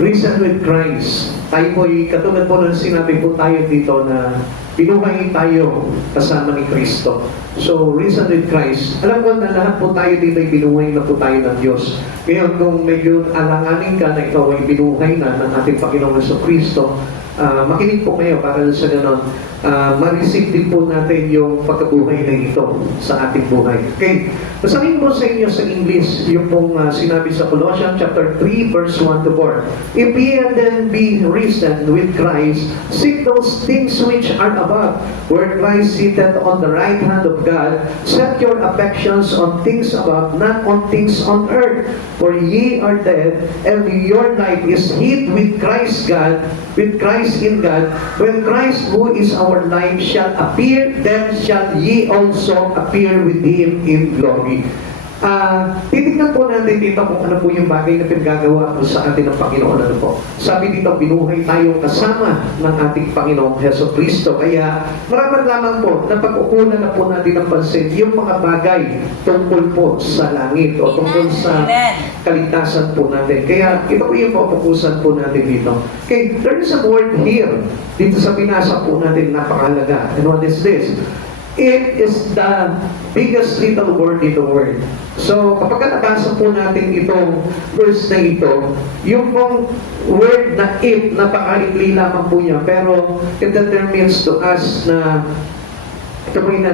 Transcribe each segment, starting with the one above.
risen with Christ. Tayo po, katulad po ng sinabi po tayo dito na binuhay tayo kasama ni Kristo. So, risen with Christ. Alam ko na lahat po tayo dito ay binuhay na po tayo ng Diyos. Ngayon, kung medyo alanganin ka na ikaw ay binuhay na ng ating Panginoong Kristo, makinig po kayo para sa ganon. Ma-receive din po natin yung pagkabuhay na ito sa ating buhay. Okay. Basahin po sa inyo sa English yung pong sinabi sa Colossians chapter 3 verse 1 to 4. If ye then be risen with Christ, seek those things which are above, where Christ sitteth on the right hand of God. Set your affections on things above, not on things on earth. For ye are dead, and your life is hid with Christ in God. When Christ, who is our life, shall appear, then shall ye also appear with Him in glory. Titignan po natin dito kung ano po yung bagay na pinagagawa po sa atin ng Panginoon. Ano po? Sabi dito, binuhay tayong kasama ng ating Panginoong Heso Kristo. Kaya maraman lamang po na pag-ukulan na po natin ng pansin yung mga bagay tungkol po sa langit o tungkol sa kaligtasan po natin. Kaya ito po yung papukusan po natin dito. Okay, there is a word here. Dito sa binasa po natin, napakahalaga. And what is this? It is the biggest little word in the world. So, kapag nabasa po natin itong verse na ito, yung pong word na it, napakaikli lamang po niya, pero it determines to us na ito po yung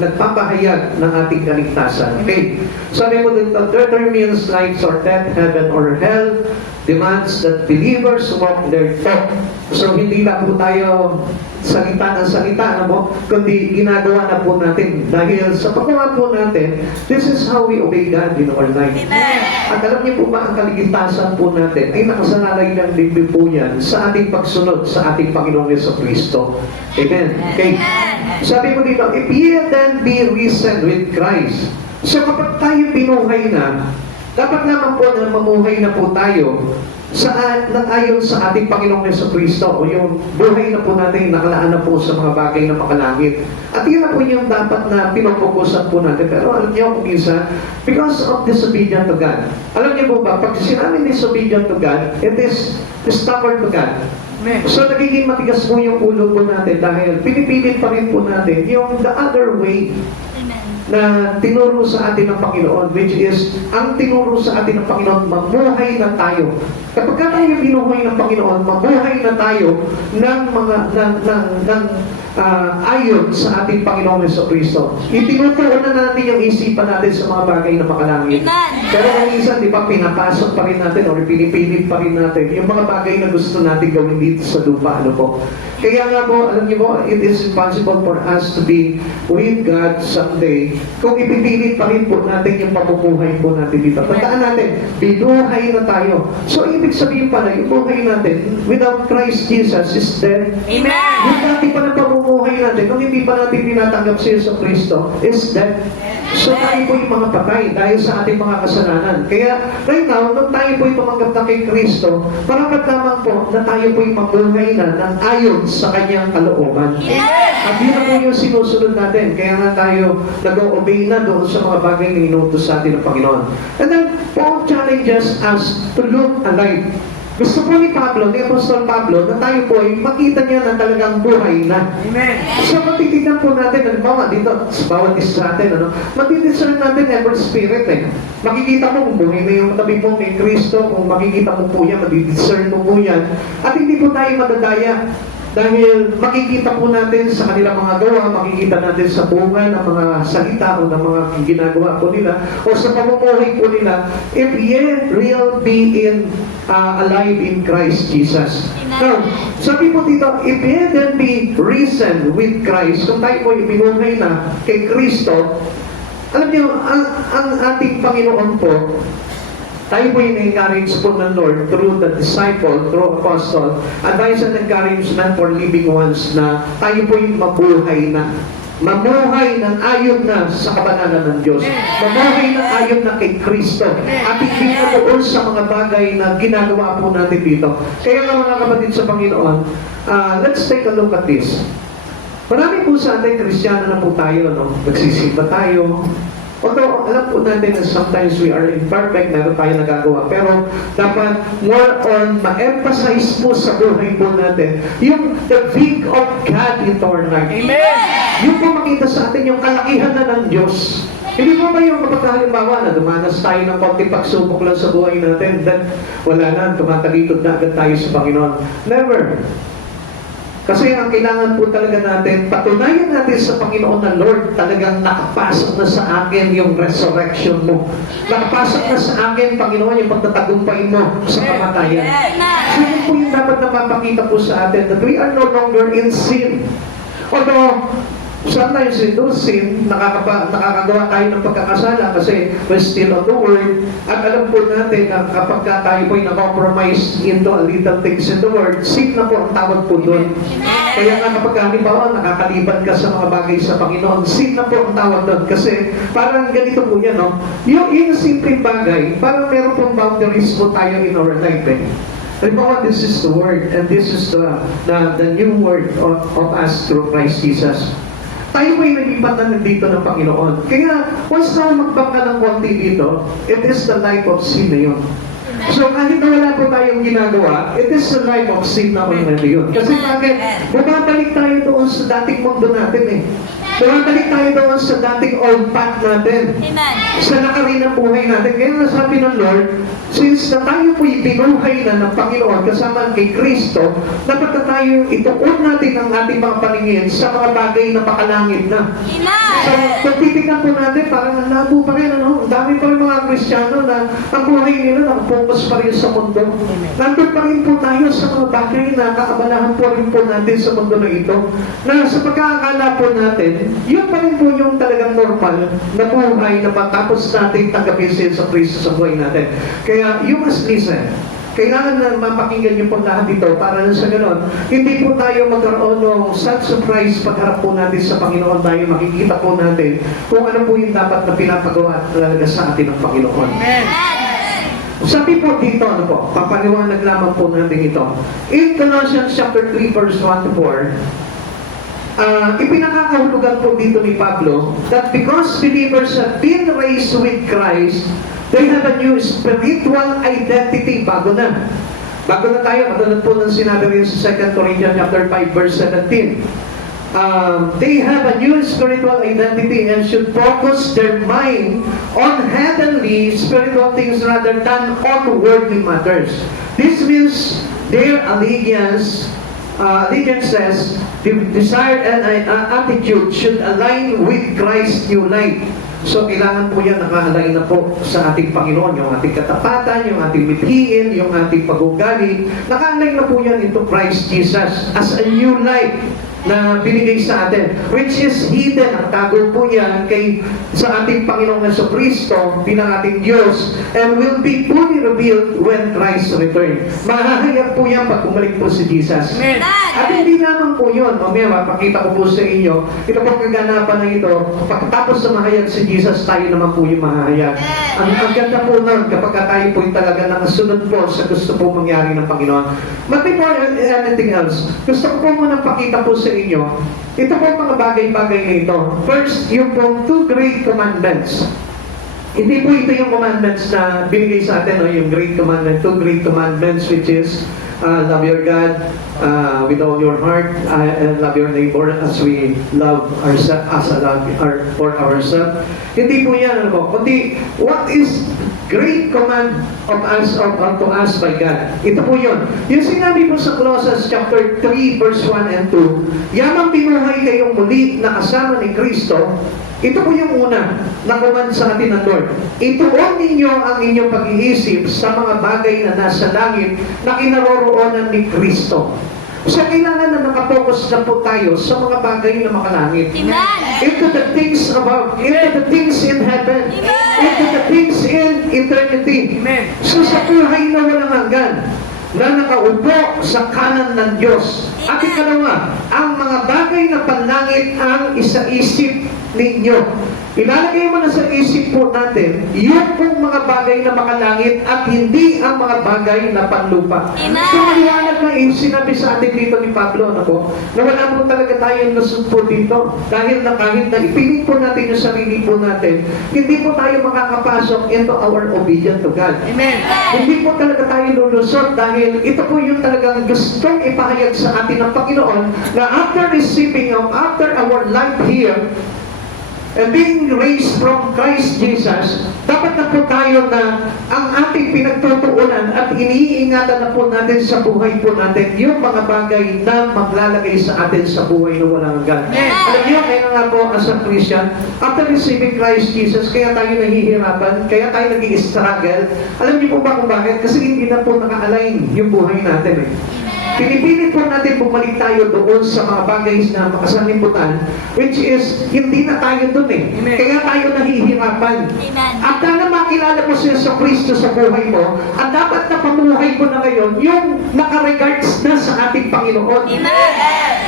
nagpapahayag ng ating kaligtasan. Okay. Sabi mo dito, determines life or death, heaven or hell, demands that believers walk their talk. So, hindi na po tayo salita ng salita, ano po? Kundi ginagawa na po natin. Dahil sa paggawa po natin, this is how we obey God in our life. At alam niyo po ba, ang kaligtasan po natin ay nakasalalay ng dibdib po yan sa ating pagsunod sa ating Panginoong Jesucristo. Amen. Okay. Sabi mo dito, if ye then be risen with Christ. So kapag tayo binuhay na, dapat naman po na mamuhay na po tayo ayon sa ating Panginoong Jesucristo o yung buhay na po natin nakalaan na po sa mga bagay na makalangit. At yun na po yung dapat na pinupukusan po natin. Pero alam niyo kung isa, because of disobedient to God. Alam niyo po ba, pag sinabing disobedient to God, it is stubborn to God. So nagiging matigas po yung ulo po natin dahil pinipilit pa rin po natin yung the other way na tinuro sa atin ng Panginoon, which is, ang tinuro sa atin ng Panginoon, mamuhay na tayo. Kapag tayo binuhay ng Panginoon, mamuhay na tayo ng ayon sa ating Panginoong Jesucristo. Itinutuon na natin yung isipan natin sa mga bagay na makalangit. Pero kung minsan, di ba, pinapasok pa rin natin o pinipilit pa rin natin yung mga bagay na gusto natin gawin dito sa lupa. Ano po? Kaya nga po, alam niyo po, it is impossible for us to be with God someday kung ipipilit pa rin po natin yung pamumuhay po natin dito. Tandaan natin, binuhay na tayo. So, ibig sabihin pala, yung buhay natin without Christ Jesus is dead. Amen! Yung dati pa na pamumuhay natin, kung hindi pa natin tinatanggap si Yesu Cristo, is dead. So, tayo po yung mga patay dahil sa ating mga kasalanan. Kaya, right now, nung tayo po yung tumanggap na kay Kristo, parapat lamang po na tayo po yung mabuhay na ng ayon sa kanyang kalooban. At yun na po yung sinusunod natin. Kaya nga tayo nag-obey na doon sa mga bagay na inutos sa atin ng Panginoon. And then, Paul challenges us to look alive. Gusto po ni Pablo, ni Apostol Pablo, na tayo po ay makita niya na talagang buhay na. Amen. So, matitignan po natin, halimbawa dito, sa bawat isa natin, matidiscern natin every spirit Makikita mo kung buhay na yung tabi po kay Kristo, kung makikita mo po yan, matidiscern mo po yan. At hindi po tayo madadaya. Dahil makikita po natin sa kanilang mga gawa, makikita natin sa bunga ng mga salita o ng mga ginagawa po nila o sa pamumuhay po nila, if ye real be alive in Christ Jesus. Now, sabi po dito, if ye then be risen with Christ, kung tayo po ibinuhay na kay Kristo, alam niyo, ang ating Panginoon po, tayo po yung encourage po ng Lord through the disciple, through apostle, advice and encouragement for living ones na tayo po yung mabuhay na. Mamuhay ng ayon na sa kabanalan ng Diyos. Mamuhay ng ayon na kay Kristo. At hindi na doon sa mga bagay na ginagawa po natin dito. Kaya nga mga kapatid sa Panginoon, let's take a look at this. Marami po sa ating Kristiyano na po tayo, nagsisimba tayo, Although, alam po natin na sometimes we are imperfect, meron tayong nagagawa, pero dapat more on ma-emphasize po sa buhay po natin yung the big of God in our life. Amen. Yung po makita sa atin yung kalakihan na ng Diyos. Hindi po ba yung kapag halimbawa na dumanas tayo ng konting pagsubok lang sa buhay natin, then wala na, tumatalikod na agad tayo sa Panginoon. Never. Kasi ang kailangan po talaga natin, patunayan natin sa Panginoon na Lord, talagang nakapasok na sa akin yung resurrection mo. Nakapasok na sa akin, Panginoon, yung pagtatagumpay mo sa kamatayan. So yun po yung dapat napapakita po sa atin that we are no longer in sin. Although, sometimes we do sin, nakakagawa tayo ng pagkakasala kasi we're still on the Word. At alam po natin na kapag tayo po'y na-compromise into a little things in the Word, sin na po ang tawag po doon. Kaya nga kapag halimbawa nakakaliban ka sa mga bagay sa Panginoon, sin na po ang tawag doon. Kasi parang ganito po yan, no? Yung simpleng bagay, parang meron pong boundaries po tayo in our life, eh. Halimbawa, this is the Word, and this is the new Word of us through Christ Jesus. Tayo po ay nag-ipat na nandito ng Panginoon. Kaya, once na magbaka ng konti dito, it is the life of sin na yun. So, kahit na wala po tayong ginagawa, it is the life of sin na yun. Kasi bakit? Bumabalik tayo doon sa dating mundo natin eh. Bumabalik tayo doon sa dating old path natin. Sa nakarinang buhay natin. Kaya sabi ng Lord, since na tayo po'y binuhay na ng Panginoon kasama kay Kristo, dapat na tayo ituon natin ang ating mga paningin sa mga bagay na pakalangit na. So, kung titignan po natin, parang ang labo pa rin, ano? Ang dami pa rin mga Kristiyano na ang buhay nila nakapokus pa rin sa mundo. Nandun pa rin po tayo sa mga bagay na kaabalahan po rin po natin sa mundo na ito. Na sa pagkakakala po natin, yun pa rin po yung talagang normal na buhay na patapos natin tanggapin siya sa Kristo sa buhay natin. Kaya, you must listen. Kailangan na mapakinggan niyo po lahat dito para na sa ganon, hindi po tayo magkaroon ng surprise pagharap po natin sa Panginoon dahil makikita po natin kung ano po yung dapat na pinapagawa talaga sa atin ng Panginoon. Amen. Sabi po dito, ano po, papaliwanag lamang po natin ito. In Colossians chapter 3 verse 1 to 4, ipinakakahulugan po dito ni Pablo that because believers have been raised with Christ, they have a new spiritual identity. Bago na tayo, matulad po ng sinabi rin sa 2 Corinthians chapter 5 verse 17. They have a new spiritual identity and should focus their mind on heavenly spiritual things rather than on worldly matters. This means their allegiances, the desire and attitude should align with Christ's new life. So, kailangan po yan nakahalay na po sa ating Panginoon, yung ating katapatan, yung ating mithiin, yung ating pag-ugali. Nakahalay na po yan into Christ Jesus as a new life na binigay sa atin, which is hidden. Ang tago po yan sa ating Panginoong Jesucristo, bilang ating Diyos, and will be fully revealed when Christ return. Mahahayag po yan pag bumalik po si Jesus. Amen. At hindi naman po yun, mamaya mapakita ko po sa inyo, ito po kaganapan na ito, pagkatapos na mahayag si Jesus, tayo naman po yung mahahayag. Ang ganda po nun, kapag tayo po yung talaga nakasunod po sa gusto po mangyari ng Panginoon. But before anything else, gusto ko po muna pakita po sa inyo, ito po mga bagay-bagay na ito. First, yung po 2 great commandments. Hindi po ito yung commandments na binigay sa atin, no? Yung great commandment, 2 great commandments, which is love your God with all your heart and love your neighbor as we love ourselves, for ourselves. Hindi po yan, ano po, kundi what is great command of us to us by God. Ito po yun. Yung sinabi po sa Colossians chapter 3 verse 1 and 2, yamang binuhay kayong muli na kasama ni Kristo. Ito po yung una na command sa atin ng Lord. Ituon ninyo ang inyong pag-iisip sa mga bagay na nasa langit na kinaroroonan ni Kristo. So, kailangan na nakapokus na po tayo sa mga bagay na makalangit. Amen. Into the things above, into the things in heaven, into the things in eternity. Amen. So, sa buhay na walang hanggan, na nakaupo sa kanan ng Diyos. At ikalawa, ang mga bagay na panlangit ang isaisip ninyo. Ilalagay mo na sa isip po natin yung pong mga bagay na makalangit at hindi ang mga bagay na panlupa. Amen. So maliwanag na sinabi sa atin dito ni Pablo, na wala po talaga tayong nasumpo dito. Dahil na kahit na ipilit po natin yung sarili po natin, hindi po tayo makakapasok into our obedience to God. Amen. Hindi po talaga tayo lulusot dahil ito po yung talagang gustong ipahayag sa atin ng Panginoon na after our life here, and being raised from Christ Jesus, dapat na po tayo na ang ating pinagtutuunan at iniingatan na po natin sa buhay po natin yung mga bagay na maglalagay sa atin sa buhay na walang hanggan. Alam niyo, kaya nga po as a Christian, after receiving Christ Jesus, kaya tayo nahihirapan, kaya tayo nag-i-struggle. Alam niyo po ba kung bakit? Kasi hindi na po naka-align yung buhay natin eh. Pinipilit po natin bumalik tayo doon sa mga bagay na makasalimutan, which is, hindi na tayo doon eh. Amen. Kaya tayo nahihirapan. Amen. At na makilala mo siya sa Kristo sa buhay mo, at dapat na pamuhay mo na ngayon yung nakaregards na sa ating Panginoon. Amen.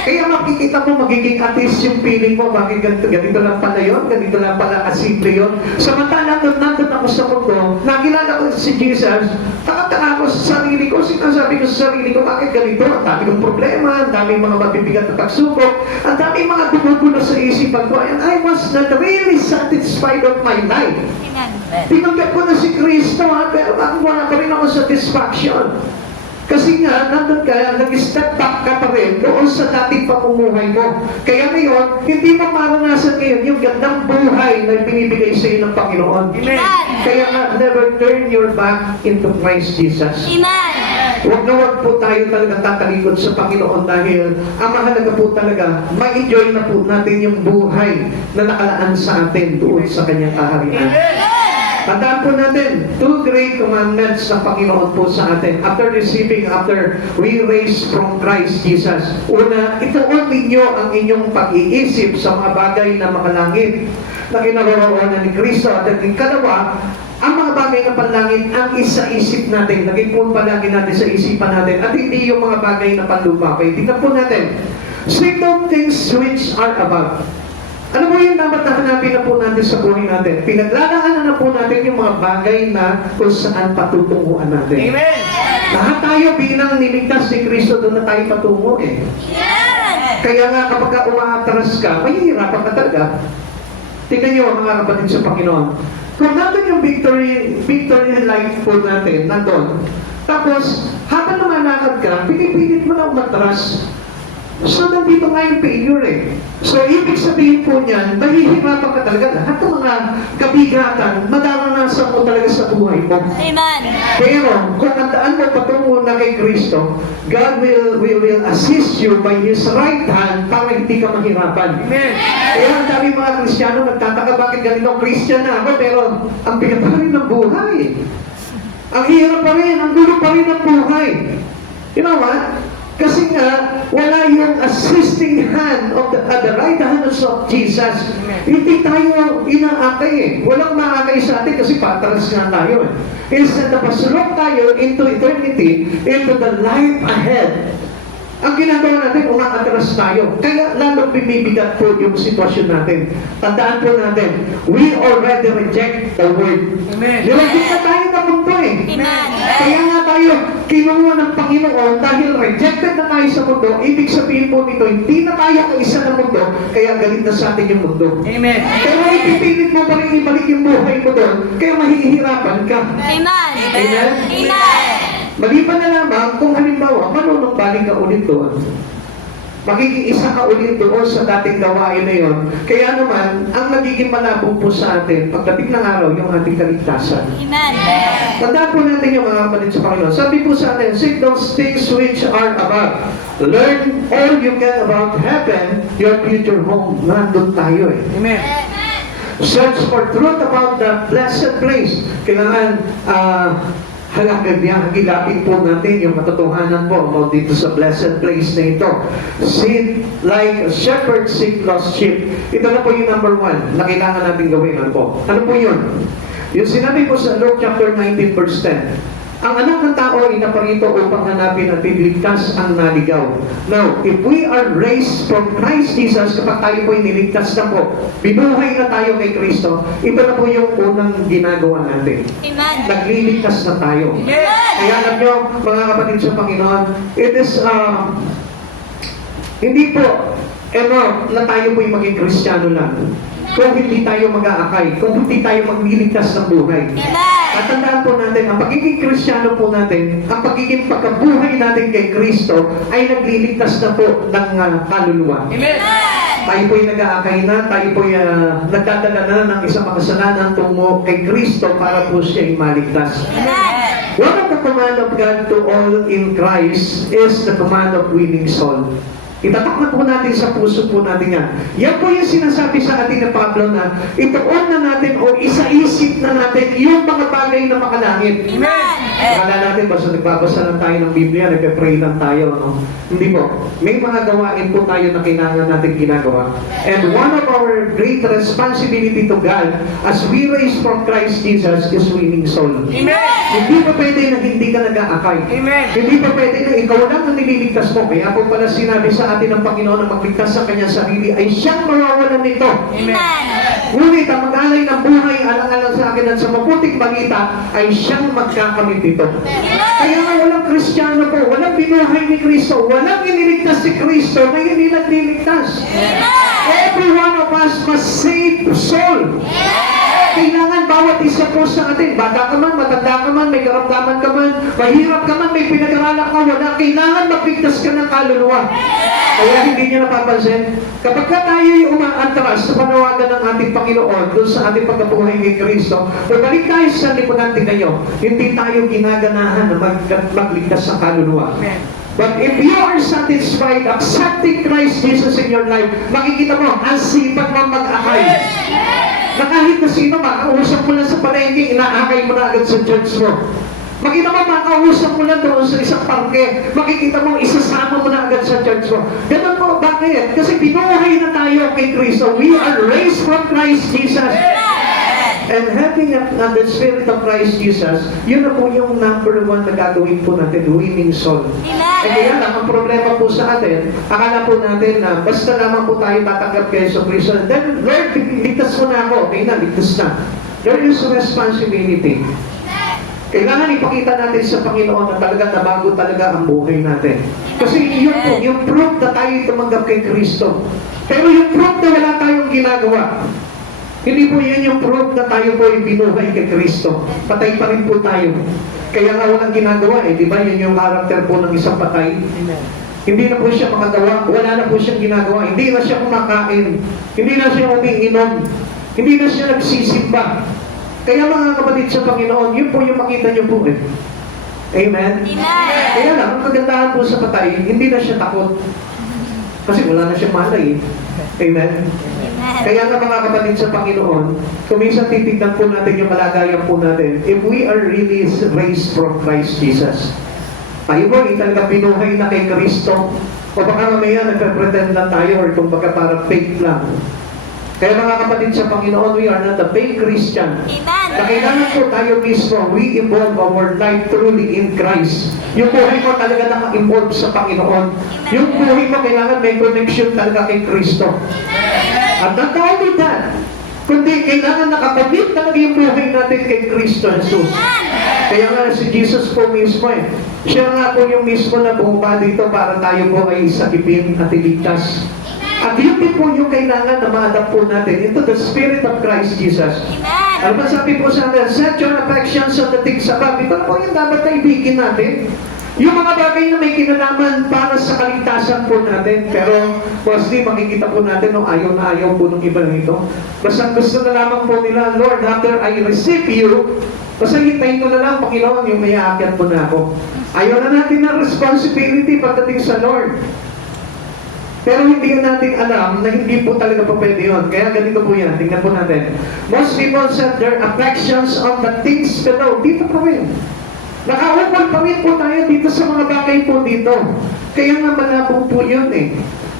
Kaya makikita mo magiging atis yung feeling mo, bakit ganito lang pala yun, ganito lang pala kasimple yun. Samantalang nandun ako sa mundo, nakilala ko si Jesus, takataka ako sa sarili ko, sinasabi ko sa sarili ko, bakit ganito? Ang dami kong problema, ang daming mga mabibigat na pagsubok, ang daming mga gumugulo sa isipan ko, and I was not really satisfied of my life. Amen. Tinanggap ko na si Kristo, pero bakit wala pa rin ako satisfaction? Kasi nga, nandun ka, nag-step back ka pa rin doon sa dating pamumuhay mo. Kaya ngayon, hindi mo maranasan ngayon yung gandang buhay na binibigay sa iyo ng Panginoon. Amen. Kaya nga, never turn your back into Christ Jesus. Amen. Huwag na huwag po tayo talaga tatalikod sa Panginoon dahil ang mahalaga po talaga, ma-enjoy na po natin yung buhay na nakalaan sa atin doon sa kanyang kaharian. Tandaan po natin, two great commandments ng Panginoon po sa atin after we raised from Christ Jesus. Una, ituon ninyo ang inyong pag-iisip sa mga bagay na makalangit na kinaroroonan ni Kristo. At ikalawa, ang mga bagay na panlangit ang isa-isip natin. Lagay po palagi natin sa isipan natin at hindi yung mga bagay na panlupa. Okay, tingnan po natin. Seek those things which are above. Ano po yung dapat na hanapin na po natin sa buhay natin? Pinaglalaanan na po natin yung mga bagay na kung saan patutunguhan natin. Amen. Lahat tayo bilang niligtas ni Kristo, doon na tayo patungo eh. Kaya nga kapag ka umaatras ka, mahihirapan ka talaga. Tingnan niyo mga kapatid sa Panginoon. Kung nandun yung victory life po natin, nandun. Tapos, habang lumalakad ka, pinipilit mo na umatras. So, nandito nga yung failure eh. So, ibig sabihin po niyan, mahihirapan ka talaga. Lahat ng mga kabigatan, madaranasan mo talaga sa buhay mo. Amen. Pero, kung ang daan mo patungo na kay Kristo, God will assist you by His right hand para hindi ka mahirapan. Amen. Kaya ang dami mga Kristiyano nagtataka bakit ganito Christian na ako, pero ang bigat pa rin ng buhay. Ang hirap pa rin, ang gulo pa rin ng buhay. You know what? Kasi nga, wala yung assisting hand of the right hand of Jesus. Hindi tayo inaakay eh. Walang maakay sa atin kasi patras nga tayo eh. Instead na pasulok tayo into eternity, into the life ahead. Ang ginagawa natin, umaatras tayo. Kaya lalo bimibigat po yung sitwasyon natin. Tandaan po natin, we already reject the word. Amen. Nilagyan na tayo ng mundo eh. Amen. Kaya nga tayo, kinuha ng Panginoon dahil rejected na tayo sa mundo, ibig sabihin po nito, hindi na tayo kaisa ng mundo, kaya galit na sa atin yung mundo. Amen. Pero ipipilit mo pa rin ibalik yung buhay mo doon, kaya mahihirapan ka. Amen. Amen? Amen. Maliban na lamang kung halimbawa, manunumbalik ka ulit doon. Magiging isa ka ulit doon sa dating gawain na yon. Kaya naman, ang nagiging malabo po sa atin, pagdating ng araw, yung ating kaligtasan. Amen. Tandaan po natin yung mga kapatid sa Panginoon. Sabi po sa atin, seek those things which are above. Learn all you can about heaven, your future home. Nandun tayo eh. Amen. Search for truth about the blessed place. Kailangan, hagilapin po natin yung katotohanan po about dito sa blessed place na ito. Seek like a shepherd seek lost sheep. Ito na po yung number 1 na kailangan natin gawin. Ano po? Ano po yun? Yung sinabi po sa Luke chapter 19 verse 10. Ang anak ng tao ay naparito upang hanapin at iligtas ang naligaw. Now, if we are raised from Christ Jesus, kapag tayo po ay niligtas na po, binuhay na tayo kay Kristo, ito na po yung unang ginagawa natin. Amen. Nagliligtas na tayo. Kaya alam nyo, mga kapatid sa Panginoon, it is, hindi po, na tayo po yung maging Kristiyano lang. Kung hindi tayo mag-aakay, kung hindi tayo magliligtas ng buhay. At tandaan po natin, ang pagiging Kristiyano po natin, ang pagiging pagkabuhay natin kay Kristo, ay nagliligtas na po ng kaluluwa. Amen. Tayo po'y nag-aakay na, tayo po'y nagdadala na ng isang makasalanan tungo kay Kristo para po siya'y maligtas. One of the command of God to all in Christ is the command of winning soul. Itatakot po natin sa puso po natin yan. Yan po yung sinasabi sa atin ni Pablo na ituon na natin o isaisip na natin yung mga bagay na makalangit. Amen. Akala natin basta nagbabasa lang tayo ng Biblia, nagpe-pray lang tayo. No? Hindi po. May mga gawain po tayo na kailangan natin ginagawa. And one of our great responsibility to God as we raise from Christ Jesus is winning soul. Amen. Hindi pa pwede na hindi ka nag-aakay. Amen. Hindi pa pwede na ikaw lang ang nililigtas mo. Kaya po pala sinabi sa atin ng Panginoon na magligtas sa kanyang sarili ay siyang mawawalan nito. Amen. Ngunit ang mag-alay ng buhay alang-alang sa akin at sa mabuting balita ay siyang magkakamit nito. Kaya nga walang Kristiyano po, walang binuhay ni Kristo, walang iniligtas si Kristo na hindi nagliligtas. Every one of us must save soul. Kailangan bawat isa po sa atin, bata ka man, matanda ka man, may karamdaman ka man, mahirap ka man, may pinag-aralan ka, wala, kailangan magligtas ka ng kaluluwa. Kaya hindi nyo napapansin, kapag ka tayo'y umaantras sa panawagan ng ating Panginoon doon sa ating pagkabuhay kay Kristo, pabalik tayo sa lipunan tingnan, hindi tayo ginaganahan na magligtas sa kaluluwa. But if you are satisfied accepting Christ Jesus in your life, makikita mo, ang sipag mo mag-akay. Na kahit na sino, makausap mo lang sa palengke, inaakay mo na agad sa church mo. Makita mo, makausap mo lang doon sa isang parke, makikita mo, isasama mo na agad sa church mo. Ganun po, bakit? Kasi binuhay na tayo kay Kristo. We are raised from Christ Jesus. And having the Spirit of Christ Jesus, yun na po yung number one na gagawin po natin, winning soul. Eh kaya lang, ang problema po sa atin, akala po natin na basta naman po tayo tatanggap kay Jesus Cristo, then Lord, ligtas mo na ako. Okay na, ligtas na. There is responsibility. Kailangan ipakita natin sa Panginoon na talaga nabago talaga ang buhay natin. Kasi yun po, yung proof na tayo tumanggap kay Kristo. Pero yung proof na wala tayong ginagawa, hindi po yun yung proof na tayo po ay binuhay kay Kristo. Patay pa rin po tayo. Kaya nga walang ginagawa di ba? Yun yung karakter po ng isang patay. Hindi na po siya makagawa, wala na po siyang ginagawa. Hindi na siya kumakain. Hindi na siya umiinom. Hindi na siya nagsisimba. Kaya mga kapatid sa Panginoon, yun po yung makita niyo po Amen? Kaya lang, ang kagandahan po sa patay, hindi na siya takot. Kasi wala na siyang malay. Amen? Kaya nga mga kapatid sa Panginoon, kung minsan titignan po natin yung kalagayan po natin, if we are really raised from Christ Jesus, tayo po, talaga binuhay na kay Kristo, o baka mamaya nagpe-pretend lang tayo, or kung baka para fake lang. Kaya mga kapatid sa Panginoon, we are not a fake Christian. Na kailangan po tayo mismo, we involve our life truly in Christ. Yung buhay mo talaga naka-involve sa Panginoon. Yung buhay mo kailangan may connection talaga kay Kristo. At not only that, kundi kailangan nakakomit talaga yung buhay natin kay Kristo Jesus. Kaya nga si Jesus po mismo siya nga po yung mismo na bumaba dito para tayo po ay sakipin at iligtas. At yun din po yung kailangan na ma-adapt po natin into the Spirit of Christ Jesus. Ano ba sabi po sa atin? Set your affections on the things above. Ito na po yung dapat na ibigin natin. Yung mga bagay na may kinalaman para sa kaligtasan po natin. Pero mostly makikita po natin ayaw na ayaw po ng iba nito. Basta gusto na lamang po nila, Lord, after I receive you, basta hintayin ko na lang, Panginoon, yung may aakyat po na ako. Ayaw na natin ng responsibility pagdating sa Lord. Pero hindi natin alam na hindi po talaga po pwede yun. Kaya ganito po yan. Tingnan po natin. Most people set their affections on the things below. Dito pa rin. Nakaukol pa rin po tayo dito sa mga bagay po dito. Kaya nga malabo po yun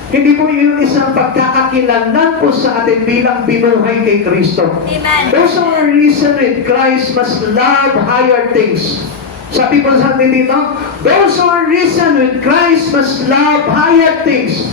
Hindi po yun isang pagkakakilanlan po sa atin bilang binuhay kay Kristo. Those who are risen with Christ must love higher things. Sabi po sa atin dito, those who are risen with Christ must love higher things.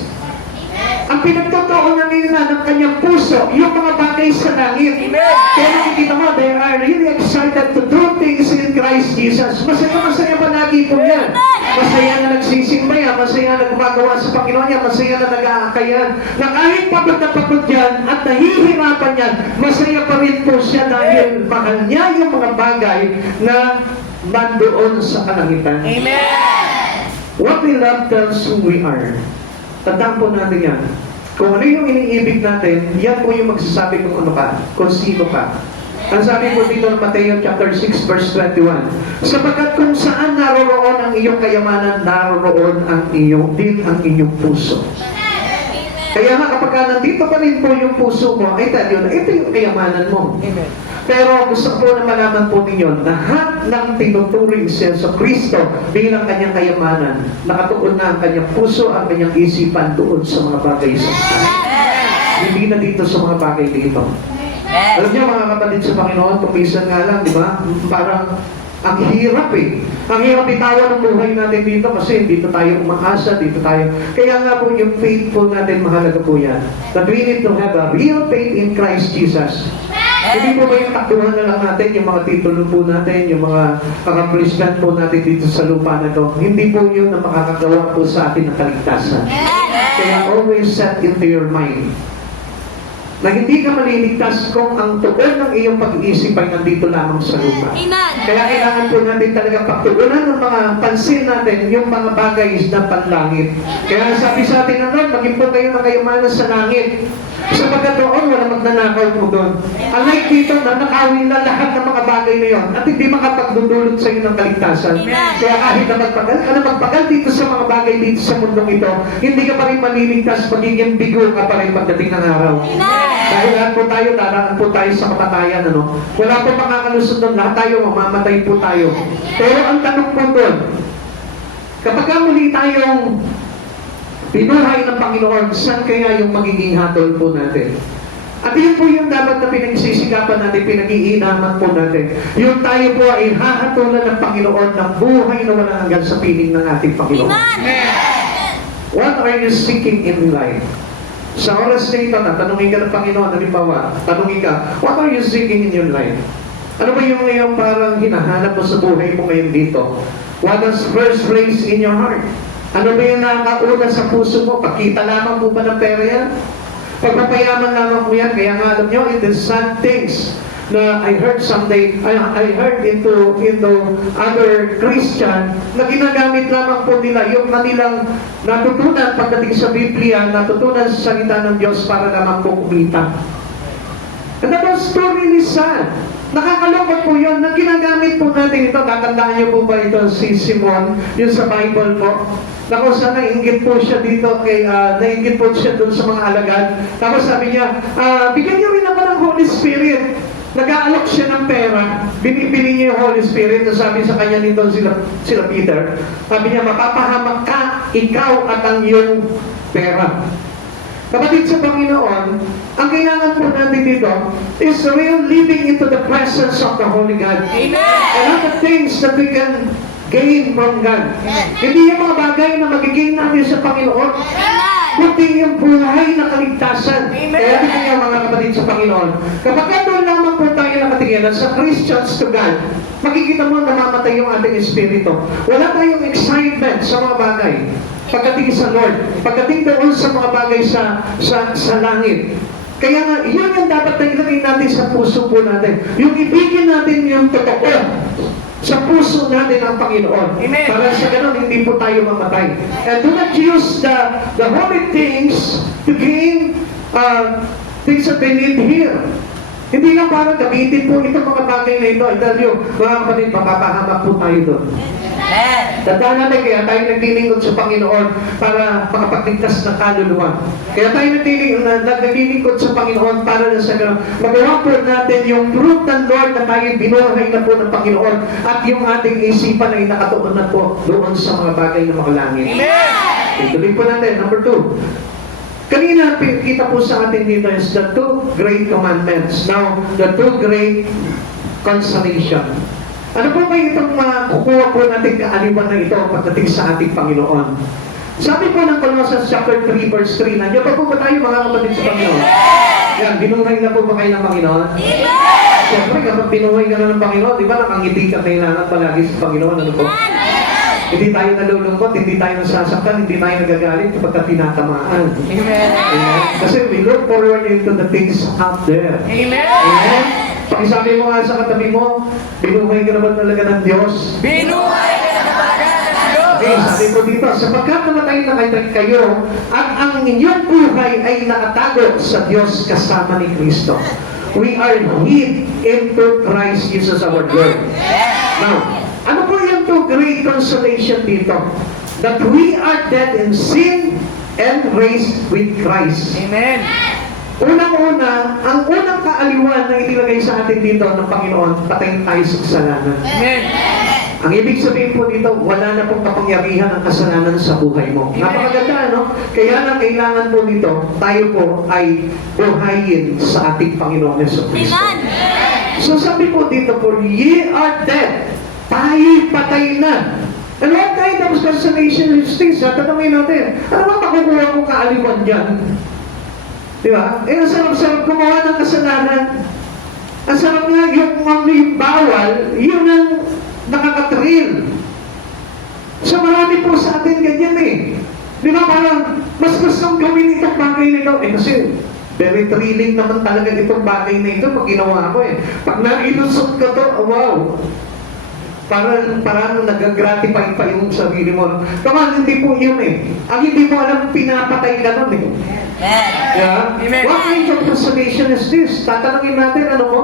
Ang pinagtotoo nila ng kanyang puso, yung mga bagay sa langit. Kaya nakikita mo, they are really excited to do things in Christ Jesus. Masaya palagi po yan. Masaya na nagsisimba yan, masaya na gumagawa sa Panginoon yan, masaya na nag-aakayan. Na kahit pagod na pagod yan at nahihirapan yan, masaya pa rin po siya dahil mahal niya yung mga bagay na nandoon sa kalangitan. What we love tells who we are. Tandaan po natin yan. Kung ano yung iniibig natin, yan po yung magsasabi kung ano ka, kung sino ka. Ang sabi po dito ng Mateo chapter 6 verse 21, sapagkat kung saan naroroon ang iyong kayamanan, naroroon ang iyong puso. Kaya nga kapag nandito pa rin po yung puso mo, ay tayo na ito yung kayamanan mo. Pero gusto ko na malaman po ninyo, lahat ng tinuturing siya sa Kristo bilang kanyang kayamanan, nakatuon na ang kanyang puso, ang kanyang isipan doon sa mga bagay sa buhay. Hindi na dito sa mga bagay dito. Alam niyo mga kapatid sa Panginoon, kung minsan nga lang, di ba? Parang ang hirap eh. Ang hirap itawan ng buhay natin dito kasi dito tayo umaasa, dito tayo. Kaya nga po yung faith po natin, mahalaga po yan. That we need to have a real faith in Christ Jesus. Hindi po ba yung takbuhan na lang natin, yung mga titulo po natin, yung mga accomplishment po natin dito sa lupa na to. Hindi po yun na makakagawa po sa atin ng kaligtasan. Kaya always set into your mind na hindi ka maliligtas kung ang tugon ng iyong pag-iisip ay nandito lamang sa lupa. Kaya kailangan po natin talaga pagtugunan ng mga pansin natin yung mga bagay na panlangit. Kaya sabi sa atin naman, maging po kayo ng kayamanan sa langit. Sapagkat doon, wala magnanakaw po doon. Unlike dito na nakawin na lahat ng mga bagay na yun at hindi makapagdudulot sa iyo ng kaligtasan. Kaya kahit na magpagal dito sa mga bagay dito sa mundong ito, hindi ka pa rin maliligtas, magiging bigo ka pa rin pagdating ng araw. Dahil lahat po tayo, daraan po tayo sa kamatayan, ano? Wala po makakalusot doon, lahat tayo, mamamatay po tayo. Pero ang tanong po doon, kapag muli tayong binuhay ng Panginoon, saan kaya yung magiging hatol po natin? At yun po yung dapat na pinagsisikapan natin, pinag-iinaman po natin. Yung tayo po ay hahatulan ng Panginoon ng buhay na walang hanggan sa piling ng ating Panginoon. What are you seeking in life? Sa oras na ito, tanungin ka ng Panginoon, halimbawa, tanungin ka, what are you seeking in your life? Ano ba yung ngayon parang hinahanap mo sa buhay mo ngayon dito? What is first place in your heart? Ano ba yung nakakauna sa puso mo? Pakita lamang po ba ng pera yan? Pagpapayaman lamang po yan. Kaya nga alam nyo, in the sad things na I heard someday, I heard into other Christian na ginagamit lamang po nila yung kanilang natutunan pagdating sa Biblia, natutunan sa salita ng Diyos para lamang po kumita. And that was really sad. Nakakalungkot po yun na ginagamit po natin ito. Tatandaan niyo po ba ito si Simon, yun sa Bible po? Naku, sana nainggit po siya dito nainggit po siya doon sa mga alagad. Tapos sabi niya, bigyan niyo rin ako ng Holy Spirit. Nag-aalok siya ng pera, binibili niya yung Holy Spirit, na sabi sa kanya nito sila Peter, sabi niya, mapapahamak ka, ikaw at ang iyong pera. Kapatid sa Panginoon, ang kailangan po natin dito is real living into the presence of the Holy God. Amen! And all the things that we can gain from God. Hindi yung mga bagay na magiging natin sa Panginoon. Kundi yung buhay na kaligtasan. Kaya kaya mga kapatid sa Panginoon, kapag doon lamang po tayo nakatingin sa Christians to God, makikita mo na namamatay yung ating espiritu. Wala tayong excitement sa mga bagay. Pagdating sa Lord, pagdating doon sa mga bagay sa langit. Kaya nga, yun yung dapat na ilagay natin sa puso po natin. Yung ibigin natin yung totoo sa puso natin ang Panginoon. Amen. Para sa ganun, hindi po tayo mamatay. And do not use the holy things to gain things that they need here. Hindi lang para gamitin po itong mga bagay na ito. I tell you, mga kapatid, mapapahamak po tayo doon. Tandaan natin, kaya tayo naglilingkod sa Panginoon para makapagligtas ng kaluluwa. Kaya tayo naglilingkod sa Panginoon para na sa gano'n. Magawa po natin yung fruit ng Lord na tayo binuhay na po ng Panginoon at yung ating isipan ay nakatuon na po doon sa mga bagay na makalangit. Ituloy po natin. Number 2. Kanina, kita po sa atin dito is the 2 great commandments. Now, the 2 great consolation. Ano po ba itong kukuha po natin kaaliwan na ito pagdating sa ating Panginoon? Sabi po ng Colossians chapter 3 verse 3, nandiyan pa po ba tayo mga kapatid sa Panginoon? Yan, binuhay na po ba kayo ng Panginoon? Siyempre, kapag binuhay ka na ng Panginoon, di ba nakangiti ka kailangan palagi sa Panginoon? Ano po? Hindi tayo nalulungkot, hindi tayo nasasaktan, hindi tayo nagagalit kapag tinatamaan. Amen. Amen. Kasi we look forward into the things out there. Amen. Amen. Pakisabi mo nga sa katabi mo, binuhay ka naman talaga ng Diyos. Binuhay ka na talaga ng Diyos. Okay, sabi ko dito, sapagkat namatay na kayo, at ang inyong buhay ay nakatago sa Diyos kasama ni Kristo. We are hid into Christ Jesus our Lord. Now, ano po yung to great consolation dito? That we are dead in sin and raised with Christ. Amen. Unang-una, ang unang kaaliwan na itinagay sa atin dito ng Panginoon, patayin tayo sa kasalanan. Amen. Ang ibig sabihin po dito, wala na pong kapangyarihan ang kasalanan sa buhay mo. Napakaganda, no? Kaya na kailangan po dito, tayo po ay buhayin sa ating Panginoon Yesu Cristo. So sabi po dito po, ye are dead. Tayo patay na. And what kind of consolation is this? Tatanungin natin, ano ba makukuha kong kaaliwan dyan? Di ba? Eh, ang sarap-sarap gumawa ng kasalanan. Ang sarap nga yung bawal, yun ang nakakatril. So marami po sa atin ganyan eh. Di ba parang mas gustong gawin itong bagay na ito? Eh kasi very thrilling naman talaga itong bagay na ito pag ginawa ko eh. Pag nailusot ko to, wow! Parang nag-gratify pa yung sarili mo. Kaman, hindi po yun eh. Ang hindi mo alam, pinapatay ka nun eh. Yeah? Amen. What kind of consolation is this? Tatanungin natin, ano mo?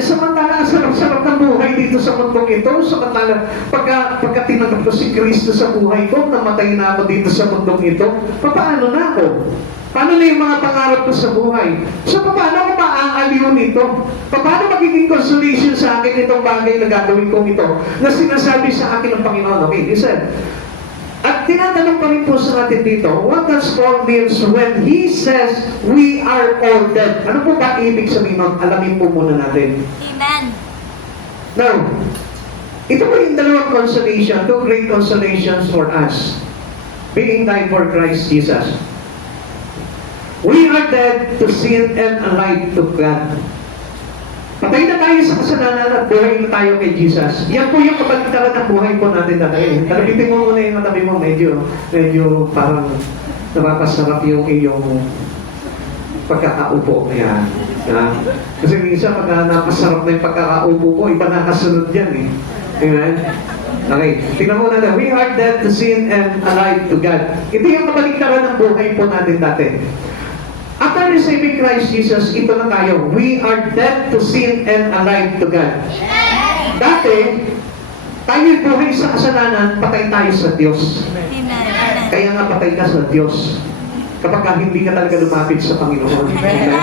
Samantala, ang sarap-sarap ng buhay dito sa mundong ito. Samantala, pagka tinanggap ko si Kristo sa buhay ko, namatay na ako dito sa mundong ito, paano na ako? Paano na yung mga pangarap ko sa buhay? So, paano ako maaaliw nito? Paano magiging consolation sa akin itong bagay na gagawin kong ito na sinasabi sa akin ng Panginoon? Okay, listen. At tinatanong pa rin po sa atin dito, what does Paul means when he says, we are all dead? Ano po ba ibig sabihin nun? Alamin po muna natin. Amen. Now, ito po yung dalawang consolation, two great consolations for us. Being died for Christ Jesus. We are dead to sin and alive to God. Patay na tayo sa kasalanan at buhay na tayo kay Jesus. Yan po yung kabaligtaran ng buhay po natin dati. Talabitin mo muna yung katabi mo, medyo parang napapasarap yung iyong pagkakaupo. Yan. Kasi minsan pag napasarap na yung pagkakaupo ko, iba na kasunod yan eh. Amen? Okay, tingnan mo na. We are dead to sin and alive to God. Ito yung kabaligtaran ng buhay po natin dati. After receiving Christ Jesus, ito na tayo. We are dead to sin and alive to God. Dati, tayo buhay sa kasalanan, patay tayo sa Diyos. Amen. Kaya nga patay ka sa Diyos. Kapag hindi ka talaga lumapit sa Panginoon. Amen.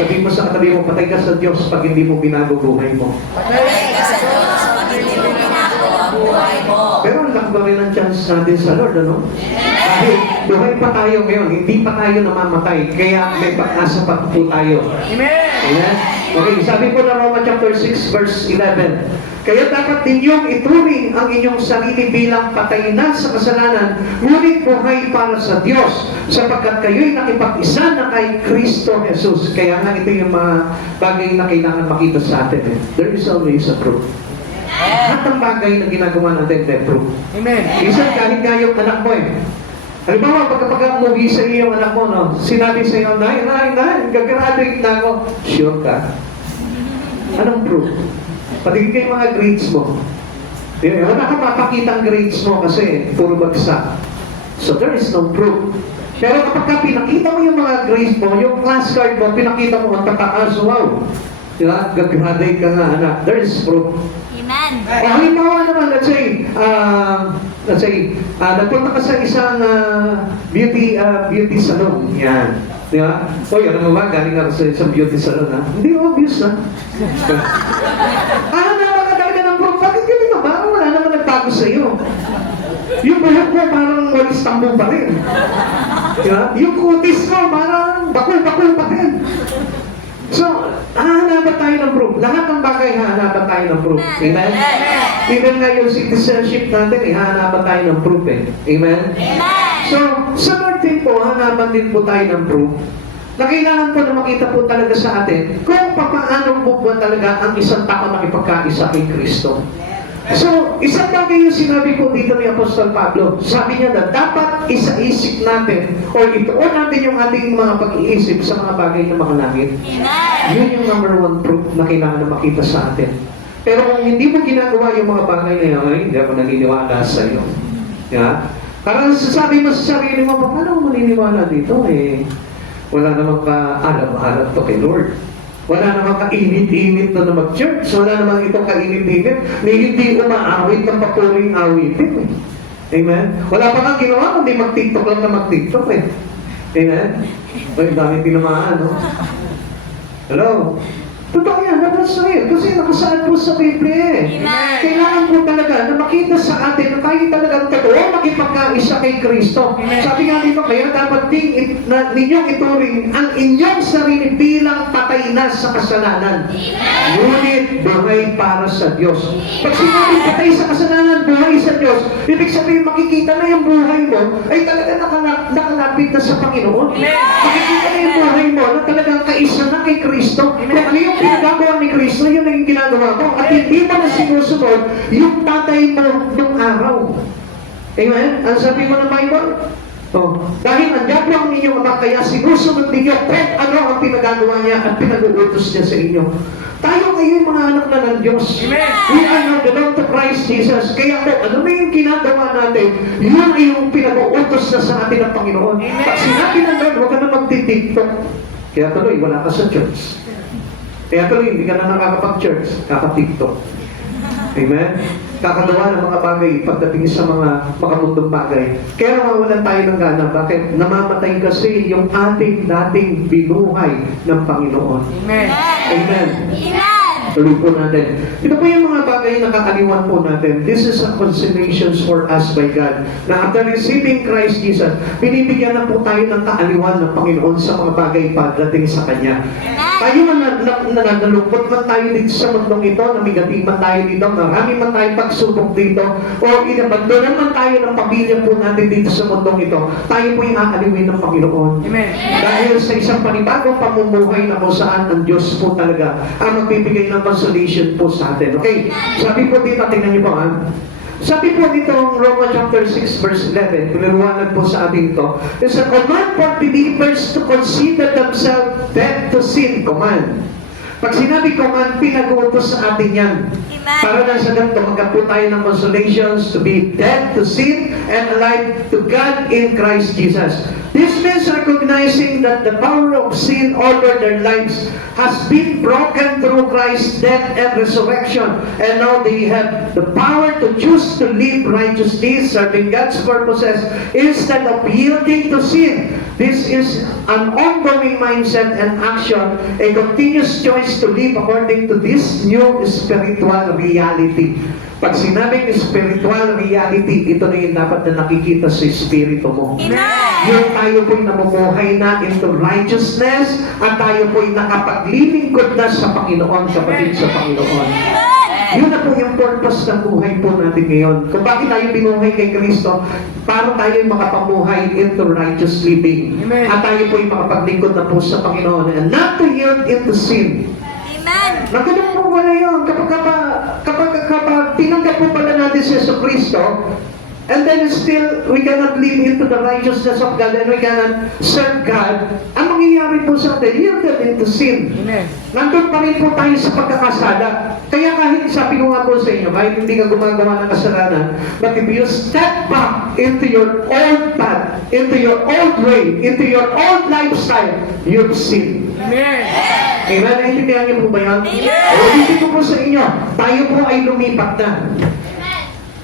Sabihin mo sa katabi mo, patay ka sa Diyos pag hindi mo binago buhay mo. Patay ka sa Diyos pag hindi mo binago ang buhay mo. Pero ang laki ba rin ang chance natin sa Lord, ano? Dahil buhay pa tayo ngayon, hindi pa tayo namamatay, kaya may pag-asa pa po tayo. Amen. Amen? Okay, sabi po na Roma chapter 6 verse 11, kaya dapat ninyong ituring ang inyong sarili bilang patay na sa kasalanan, ngunit buhay para sa Diyos, sapagkat kayo'y nakipag-isa na kay Kristo Jesus. Kaya nga ito yung mga bagay na kailangan makita sa atin. There is always a proof. Lahat ng bagay na ginagawa natin, may proof. Amen. Minsan kahit nga yung anak mo eh. Halimbawa, pagka-umuwi sa iyo yung anak mo, no? Sinabi sa iyo, Nay, gagraduate na ako. Sure ka? Anong proof? Patigil kayo mga grades mo. Wala ka mapakita ang grades mo kasi puro bagsak. So there is no proof. Pero kapag pinakita mo yung mga grades mo, yung class card mo, pinakita mo ang tataas, wow. Diba? Gagraduate ka nga, anak. There is proof. Amen. Halimbawa naman, let's say, nagpunta ka sa isang beauty salon. Yan. Di ba? O, yan naman ba? Galing ako sa isang beauty salon, ha? Hindi obvious, ha? Naman ka talaga ng proof. Bakit ganito ba? Wala naman nagbago sa iyo. Yung buhok mo parang walis tambo pa rin. Di ba? Yung kutis mo parang bakul-bakul pa rin. So, hahanapan tayo ng proof. Lahat ng bagay, hahanapan tayo ng proof. Amen? Even nga yung citizenship natin, hahanapan tayo ng proof eh. Amen? So, sa Lord din po, hanapan din po tayo ng proof na kailangan po na makita po talaga sa atin kung paano po ba talaga ang isang tao makipagkaisa kay Kristo. So, isang bagay yung sinabi po dito ni Apostol Pablo. Sabi niya na dapat isa-isip natin o ituon natin yung ating mga pag-iisip sa mga bagay ng mga langit. Yun yung number one proof na kailangan na makita sa atin. Pero kung hindi mo ginagawa yung mga bagay na yun, ay, hindi ako naniniwala sa iyo. Yeah? Parang sasabi mo sa sarili mo, paano mo maniniwala dito eh? Wala namang ka-alam-alam to kay Lord. Wala namang kainit-init na mag-church. Wala namang itong kainit-init na hindi umaawit ng papuring awitin. Amen? Wala pa kang ginawa kundi mag-tiktok lang na mag-tiktok eh. Amen? Ay, dami tinamaan, no? Hello? Totoo yan, dapat sa rin. Kasi nakasaad po sa Biblia eh. Kailangan po talaga na makita sa atin na tayo talagang totoo makipagkaisa kay Kristo. Sabi nga dito, kaya dapat ninyong ituring ang inyong sarili bilang patay na sa kasalanan. Ngunit buhay para sa Diyos. Pag sinabing patay sa kasalanan, buhay sa Diyos, ibig sabihin makikita na yung buhay mo ay talaga nakalapit na sa Panginoon. Makikita na yung buhay mo na talagang kaisa na kay Kristo. Kung ano yung pinagagawa ni Kristo, yun ang ginagawa mo. At hindi mo na sinusunod yung tatay mo nung araw. Amen? Ang sabi mo ng Bible? Oh, dahil andyan po ang inyong ama, kaya sinusunod ninyo kung ano ang pinagagawa niya at pinag-uutos niya sa inyo. Tayo ngayon mga anak na ng Diyos. We are now belong to Christ Jesus. Kaya po, ano na yung ginagawa natin, yun ay yung pinag-uutos na sa atin ng Panginoon. Pag sinabi ng Lord, huwag ka na magtitiktok. Kaya tuloy, wala ka sa church. Kaya tuloy, hindi ka na nakakapag-church, kaka-tiktok. Amen? Kakagawa ng mga bagay pagdating sa mga makamundong bagay. Kaya nawawalan tayo ng gana. Bakit? Namamatay kasi yung ating dating binuhay ng Panginoon. Amen. Amen. Tuloy po natin. Ito po yung mga bagay na kakaliwan po natin. This is a consolation for us by God. Na after receiving Christ Jesus, binibigyan na po tayo ng kaaliwan ng Panginoon sa mga bagay pagdating sa Kanya. Tayo nalulungkot man tayo dito sa mundong ito, namigating man tayo dito, marami man tayo pagsubok dito, o inabandonan man tayo ng pamilya po natin dito sa mundong ito, tayo po yung aaliwin ng Panginoon. Amen. Dahil sa isang panibagong pamumuhay na kung saan ang Diyos po talaga ang magbibigay ng consolation po sa atin. Okay? Sabi po dito, tingnan niyo po ha. Sabi po dito ang Romans chapter 6 verse 11, pinaliwanag po sa atin ito, is a command for believers to consider themselves dead to sin. Command. Pag sinabi command, pinag-uutos sa atin yan. Para na sa ganito, magka po tayo ng consolations to be dead to sin and alive to God in Christ Jesus. This means recognizing that the power of sin over their lives has been broken through Christ's death and resurrection. And now they have the power to choose to live righteously, serving God's purposes, instead of yielding to sin. This is an ongoing mindset and action, a continuous choice to live according to this new spiritual reality. Pag sinabing spiritual reality, ito na yung dapat na nakikita sa espiritu mo. Yung tayo po'y namumuhay na into righteousness at tayo po'y nakapaglilingkod na sa Panginoon, kapatid sa Panginoon. Yun na po yung purpose ng buhay po natin ngayon. Kung bakit tayo binuhay kay Kristo, para tayo makapamuhay into righteous living. Amen. At tayo po'y makapaglingkod na po sa Panginoon and not to yield into sin. Nagulong po pala yun. Kapag tinanggap po pala natin si Yesu Cristo, and then still, we cannot live into the righteousness of God and we cannot serve God, ang mangyayari po sa atin, yielded into sin. Amen. Nandun pa rin po tayo sa pagkakasala. Kaya kahit sabi ko nga po sa inyo, kahit hindi ka gumagawa ng kasalanan, but if you step back into your old path, into your old way, into your old lifestyle, you've sinned. Amen. Amen? Naintindihan niyo po ba yan? Ulitin ko po sa inyo, tayo po ay lumipat na.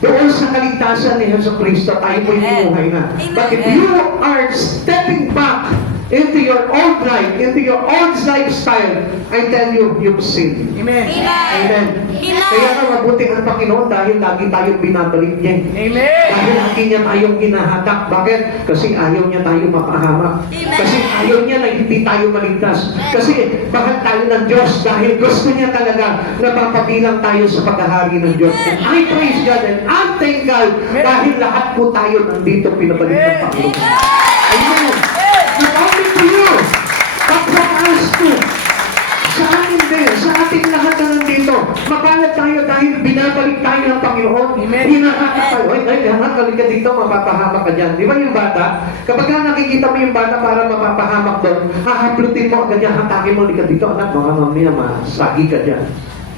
Doon sa kaligtasan ni Yesu Cristo, tayo po yung buhay na. But if you are stepping back into your old life, into your old lifestyle, I tell you, you've sinned. Amen. Amen. Kaya nga mabuti ang Panginoon dahil lagi tayong binabalik niya. Amen. Dahil lagi niya tayong hinahatak. Bakit? Kasi ayaw niya tayo mapahamak. Kasi ayaw niya na hindi tayo maligtas. Kasi mahal tayo ng Diyos dahil gusto niya talaga na mapabilang tayo sa paghahari ng Diyos. And I praise God and I thank God dahil lahat po tayo nandito pinabalik ng Panginoon. Amen. Not only to you, but for us too. Sa amin din, sa ating lahat na nandito, mapalad tayo dahil binabalik tayo ng Panginoon. Amen. Hinahatak tayo. Ay, halika ka dito, mapapahamak ka dyan. Di ba yung bata? Kapag nakikita mo yung bata para mapapahamak doon, hahaplutin mo agad yan, hatakin mo, halika dito, anak, baka mamaya masagi ka dyan.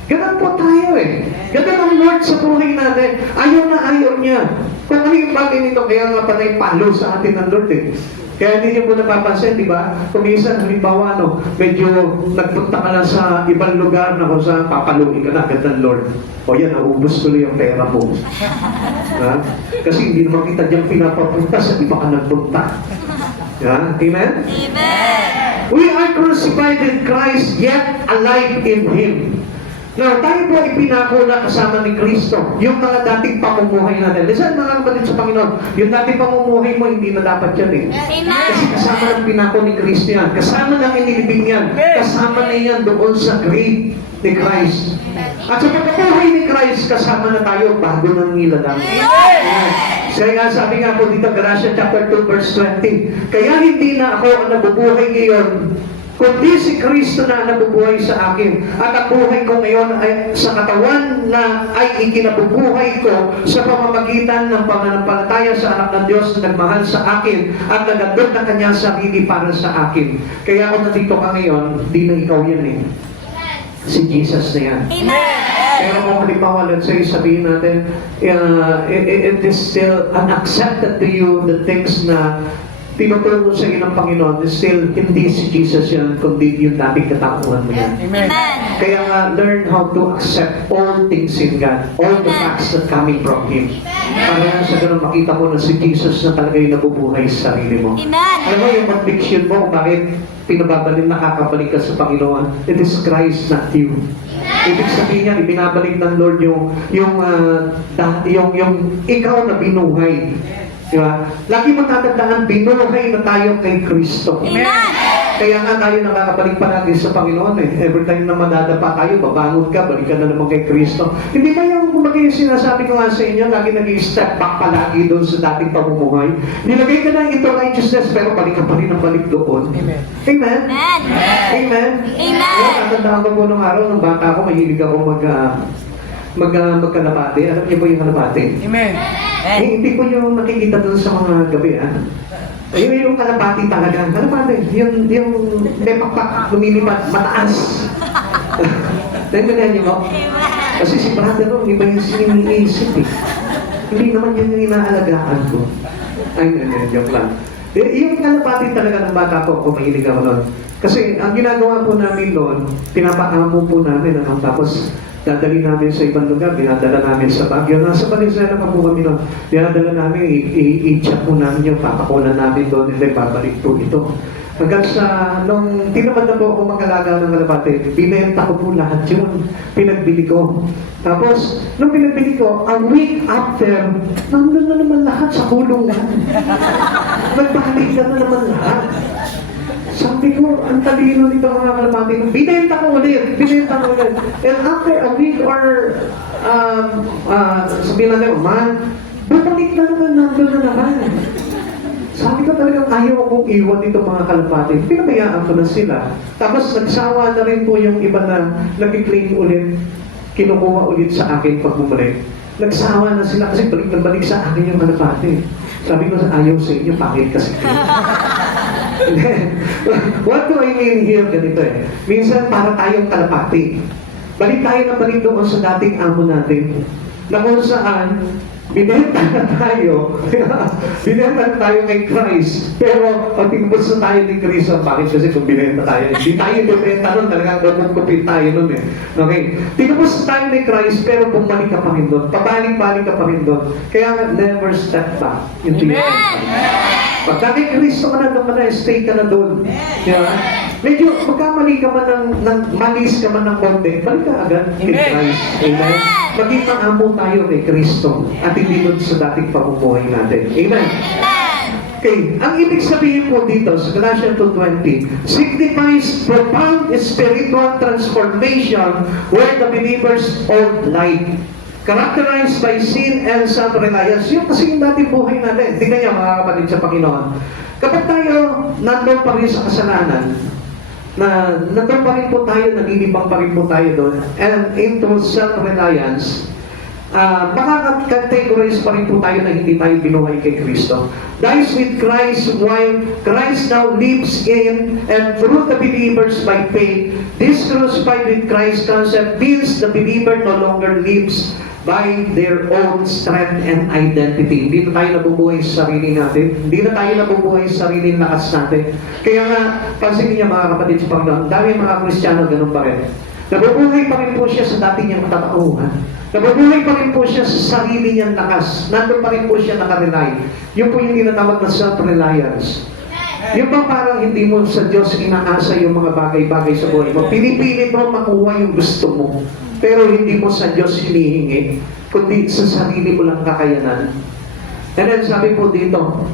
Ganun po tayo eh. Ganun ang Lord sa buhay natin. Ayaw na ayaw niya. Kung ano yung bagay nito, kaya nga panay palo sa atin ng Lord eh. Kaya hindi niyo po napapansin, di ba? Kung minsan, halimbawa, medyo nagpunta ka na sa ibang lugar na kung saan papaluin ka na agad ng Lord. O yan, naubos tuloy ang pera mo. Ha? Kasi hindi naman kita dyan pinapapunta sa iba ka nagpunta. Ha? Amen? We are crucified in Christ, yet alive in Him. Now, tayo po ipinako na kasama ni Kristo. Yung mga dating pamumuhay natin. Listen, mga kapatid sa Panginoon, yung dating pamumuhay mo, hindi na dapat yan eh. Kasi kasama ng pinako ni Kristo yan. Kasama ng inilibing yan. Kasama na yan doon sa grave ni Christ. At sa pagkabuhay ni Christ, kasama na tayo bago ng nilalang. Kaya nga, sabi nga po dito, Galatians chapter 2, verse 20, kaya hindi na ako ang nabubuhay ngayon, kundi si Kristo na nabubuhay sa akin. At ang buhay ko ngayon ay sa katawan na ay ikinabubuhay ko sa pamamagitan ng pananampalataya sa anak ng Diyos na nagmahal sa akin at nagandot na kanyang sarili para sa akin. Kaya kung nandito ka ngayon, di na ikaw yan eh. Si Jesus na yan. Pero kung halimbawa, let's say, sabihin natin, it is still unaccepted to you the things na tinuturo sa iyo ng Panginoon, still hindi si Jesus yan, kundi yung dating katauhan mo yan. Amen. Kaya nga, learn how to accept all things in God, all the facts that coming from Him. Para sa ganun makita mo na si Jesus na talaga yung nabubuhay sa sarili mo. Alam mo yung conviction mo, bakit pinababalik, nakakabalik ka sa Panginoon? It is Christ, not you. Ibig sabihin niya, ibinabalik ng Lord yung ikaw na binuhay. Diba? Lagi mo tatandaan, binuhay na tayo kay Kristo. Kaya nga tayo nakakabalik palagi sa Panginoon eh. Every time na madadapa tayo, babangon ka, balik ka na naman kay Kristo. Hindi ba yung kumbaga yung sinasabi ko nga sa inyo, lagi nag-step back palagi doon sa dating pamumuhay. Nilagay ka na into righteousness, pero balik ka pa rin ang balik doon. Amen. Amen? Amen? Amen? Natandaan ko po nung araw, nung bata ako, mahilig ako magkalapate. Alam niyo po yung kalapate? Amen. Hindi ko yung nakikita doon sa mga gabi, ah. Yung kalapati talaga. Kalapati, yung may pakpak, lumilipad, mataas. Naintindihan niyo mo? Kasi si brother ko, iba yung sininiisip eh. Hindi naman yun yung inaalagaan ko. Ay, joke lang. Yung kalapati talaga ng bata ko, kung mahilig ako noon. Kasi ang ginagawa po namin noon, pinapaamo po namin, tapos dadali namin sa ibang lugar, dinadala namin sa Baguio. Nasa Valenzuela pa po kami noon. Dinadala namin, i-check po namin yung papakulan namin doon, and then babalik po ito. Hanggang sa, nung tinamad na po ako mag-alaga ng kalapate, binenta ko po lahat yun. Pinagbili ko. Tapos, nung pinagbili ko, a week after, nandun na naman lahat sa kulungan. Nagbalik na naman lahat. Sabi ko, ang talino nito mga kalapati. Binenta ko ulit. And after a week or, sabihin natin, bumalik na naman, nandun na naman. Sabi ko talagang ayaw akong iwan itong mga kalapati. Pinabayaan ko na sila. Tapos nagsawa na rin po yung iba na nag-claim ulit, kinukuha ulit sa akin pag bumalik. Nagsawa na sila kasi balik sa akin yung kalapati. Sabi ko, ayaw sa inyo, pangit kasi kayo. What do I mean here? Ganito eh. Minsan para tayong kalapati. Balik tayo na balik doon sa dating amo natin. Na kung saan, binenta na tayo. Binenta na tayo kay Christ. Pero pag tinubos na tayo ni Kristo, bakit kasi kung binenta tayo? Hindi tayo binenta nun, talagang kumupit tayo nun eh. Okay. Tinubos na tayo ni Christ, pero bumalik ka pa rin doon. Pabalik-balik ka pa rin doon. Kaya never step back into your life. Pagka kay Kristo ka na, doon ka na, stay ka na doon. Diba? Medyo magkamali ka man malis ka man ng konti, balik ka agad kay Amen. Christ. Amen? Maging maamo tayo kay Kristo at hindi doon sa dating pamumuhay natin. Amen? Okay, ang ibig sabihin po dito sa Galatians 2:20 signifies profound spiritual transformation where the believer's old life characterized by sin and self-reliance. Yung kasi yung dating buhay natin. Tingnan niyo mga kapatid sa Panginoon. Kapag tayo nandun pa rin sa kasalanan, na nandun pa rin po tayo, nalilibang pa rin po tayo doon, and into self-reliance, makaka-categorize pa rin po tayo na hindi tayo binuhay kay Kristo. Dies with Christ while Christ now lives in and through the believers by faith. This crucified with Christ concept means the believer no longer lives by their own strength and identity. Hindi na tayo nabubuhay sa sarili natin. Hindi na tayo nabubuhay sa sarili lakas natin. Kaya nga, pansinin niya mga kapatid sa Panginoon, dami mga Kristiyano ganun pa rin. Nabubuhay pa rin po siya sa dati niyang katatauhan. Nabubuhay pa rin po siya sa sarili niyang lakas. Nandun pa rin po siya nakarely. Yun po yung tinatawag na self-reliance. Yung ba parang hindi mo sa Diyos inaasa yung mga bagay-bagay sa buhay mo. Pinipilit mo makuha yung gusto mo. Pero hindi mo sa Diyos hinihingi, kundi sa sarili mo lang kakayanan. And then sabi po dito,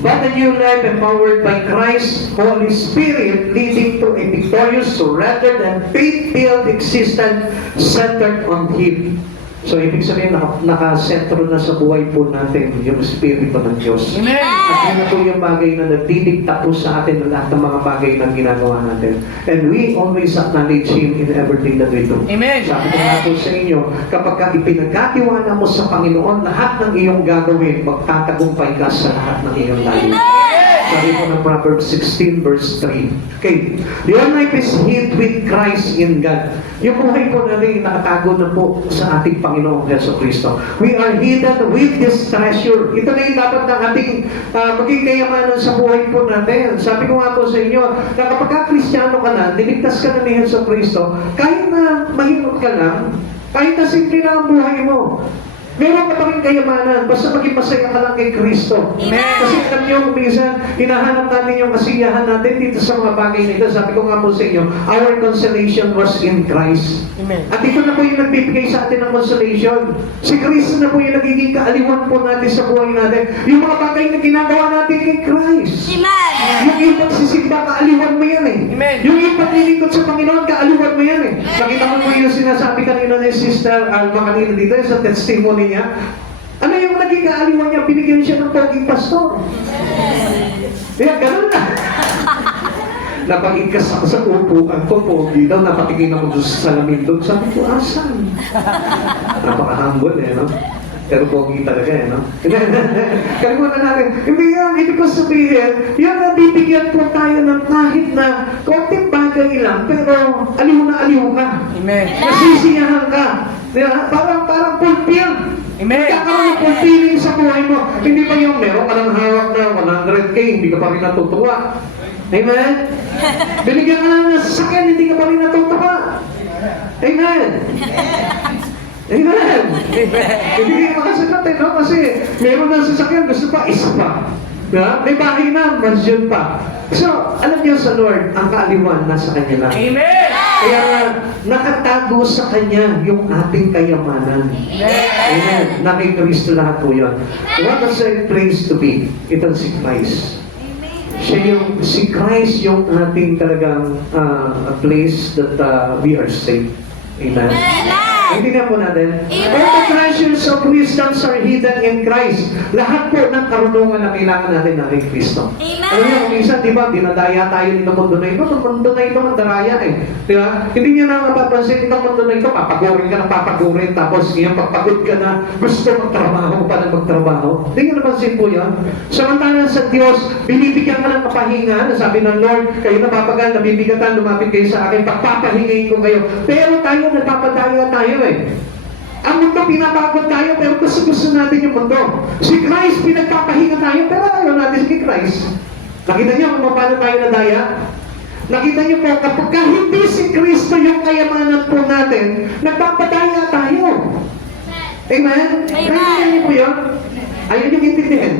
but a new life empowered by Christ's Holy Spirit leading to a victorious, surrendered, and faith-filled existence centered on Him. So, ibig sabihin, nakasentro na sa buhay po natin yung Espiritu ng Diyos. Amen. At yun na po yung bagay na nagdidikta po sa atin ng lahat ng mga bagay na ginagawa natin. And we always acknowledge Him in everything that we do. Amen. Sabi ko nga po sa inyo, kapag ipinagkatiwala mo sa Panginoon, lahat ng iyong gagawin, magtatagumpay ka sa lahat ng iyong gagawin. Sabi po ng Proverbs 16 verse 3. Okay. Your life is hid with Christ in God. Yung buhay po natin nakatago na po sa ating Panginoong Yeso Cristo. We are hidden with His treasure. Ito na yung dapat ng ating maging kayamanan sa buhay po natin. Sabi ko nga po sa inyo, na kapag ka-Kristiyano ka na, niligtas ka na ni Yeso Cristo, kahit na mahirap ka lang, kahit na simple lang ang buhay mo, meron ka pa rin kayamanan, basta maging masaya ka lang kay Kristo. Amen. Kasi alam niyo, minsan, hinahanap natin yung kasiyahan natin dito sa mga bagay na ito. Sabi ko nga po sa inyo, our consolation was in Christ. Amen. At ito na po yung nagbibigay sa atin ng consolation. Si Kristo na po yung nagiging kaaliwan po natin sa buhay natin. Yung mga bagay na ginagawa natin kay Christ. Yung ibang sisimba, kaaliwan mo yan eh. Amen. Yung ibang nilingkod sa Panginoon, kaaliwan mo yan eh. Nakita mo po yung sinasabi kanina ni Sister Alma kanina dito sa testimony niya. Ano yung naging kaaliwan niya? Binigyan siya ng poging pastor. Kaya ganun na. Napag-igkas ako sa upuan ko, pogi daw, napatingin ako doon sa salamin doon. Sabi ko, asan? Napaka-humble eh, no? Pero pogi talaga eh, no? Kalimutan natin. Hindi yan, ibig ko sabihin, yan nabibigyan po tayo ng kahit na konting bagay lang, pero aliw na aliw ka. Amen. Nasisiyahan ka. Diba? Parang fulfilled. Amen. Kakaroon ng fulfilling sa buhay mo. Hindi pa yung meron ka ng hawak na 100K, hindi ka pa rin natutuwa. Amen? Binigyan ka lang ng sasakyan, hindi ka pa rin natutuwa. Amen? Amen? Hindi ka makasagot eh, no? Kasi meron ng sasakyan, gusto pa, isa pa. Diba? May bahay na, mansyon pa. So, alam niyo sa Lord, ang kaaliwan nasa Kanya lang. Amen. Kaya nakatago sa Kanya yung ating kayamanan. Amen. Na kay Kristo lahat po yun. What a safe place to be. Ito si Christ. Si Christ yung ating talagang place that we are safe. Amen. Intindihan po natin. All the treasures of wisdom are hidden in Christ. Lahat po ng karunungan na kailangan natin na kay Kristo. Alam niyo, minsan, di ba, dinadaya tayo nito mundo na ito. Ang mundo na ito, ang daraya eh. Di ba? Hindi niyo na mapapansin, itong mundo na ito, papagurin ka ng papagurin, tapos ngayon, pagpagod ka na, gusto magtrabaho pa na magtrabaho. Hindi niyo napansin po yan. Samantalang sa Diyos, binibigyan ka ng kapahinga. Sabi ng Lord, kayo napapagal, nabibigatan, lumapit kayo sa akin, pagpapahingayin ko kayo. Pero tayo, nagpapadaya tayo eh. Ang mundo pinapagod tayo, pero gusto natin yung mundo. Si Christ, pinagpapahinga tayo, pero ayaw natin si Christ. Nakita niyo kung paano tayo nadaya? Nakita niyo po, kapag hindi si Kristo yung kayamanan po natin, nagpapadaya tayo. Amen? Kaya niyo po yun? Ayaw niyo intindihin.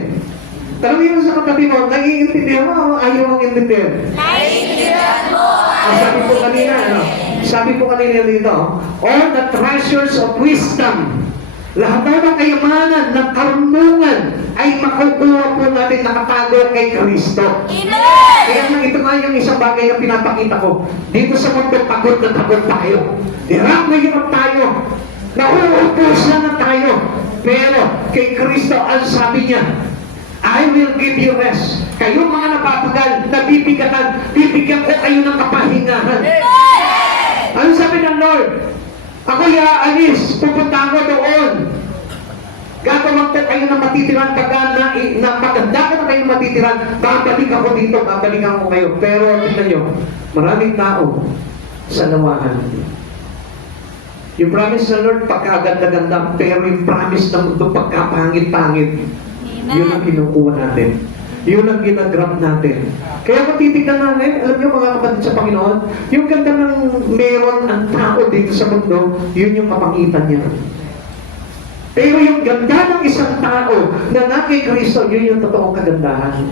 Tanungin mo sa katabi mo, naiintindihan mo o ayaw mong intindihan? Naiintindihan mo. Sabi ko kanina, sabi ko kanina dito, all the treasures of wisdom, lahat ng kayamanan ng karunungan ay makukuha po natin nakatago kay Kristo. Amen. Kaya nga ito nga yung isang bagay na pinapakita ko. Dito sa mundo, pagod na pagod tayo. Hirap na hirap tayo. Nauubusan na tayo. Pero kay Kristo, ang sabi niya, I will give you rest. Kayo mga napapagal, nabibigatan, bibigyan ko kayo ng kapahingahan. Ano sabi ng Lord? Ako'y aalis, pupunta ako doon. Gagawin ko kayo ng matitiran na maganda ko na kayo matitiran, babalik ako dito, babalikan ko kayo. Pero tingnan nyo, maraming tao sa lawahan. Yung promise ng Lord, pagkaganda-ganda, pero yung promise ng mundo, pagkapangit-pangit, yun ang kinukuha natin. Yun ang ginagrab natin. Kaya kung titignan natin, alam niyo mga kapatid sa Panginoon, yung ganda ng meron ang tao dito sa mundo, yun yung kapangitan niya. Pero yung ganda ng isang tao na na kay Kristo, yun yung totoong kagandahan.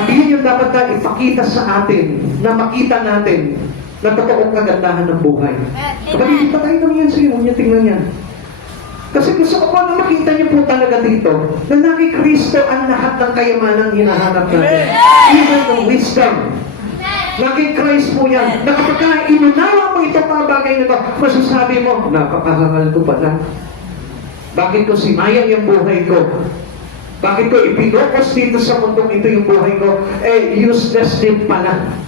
At yun yung dapat na ipakita sa atin, na makita natin, na totoong kagandahan ng buhay. Kapatid, dito tayo naman yan sa inyo, tingnan yan. Kasi gusto ko po na makita niyo po talaga dito na na kay Kristo ang lahat ng kayamanang hinahanap natin. Even the wisdom. Na kay Christ po yan. Na kapag inunawa mo itong mga bagay na ito, masasabi mo, napakahangal ko pala. Bakit ko sinayang yung buhay ko? Bakit ko ipinokos dito sa mundong ito yung buhay ko? Useless din pala.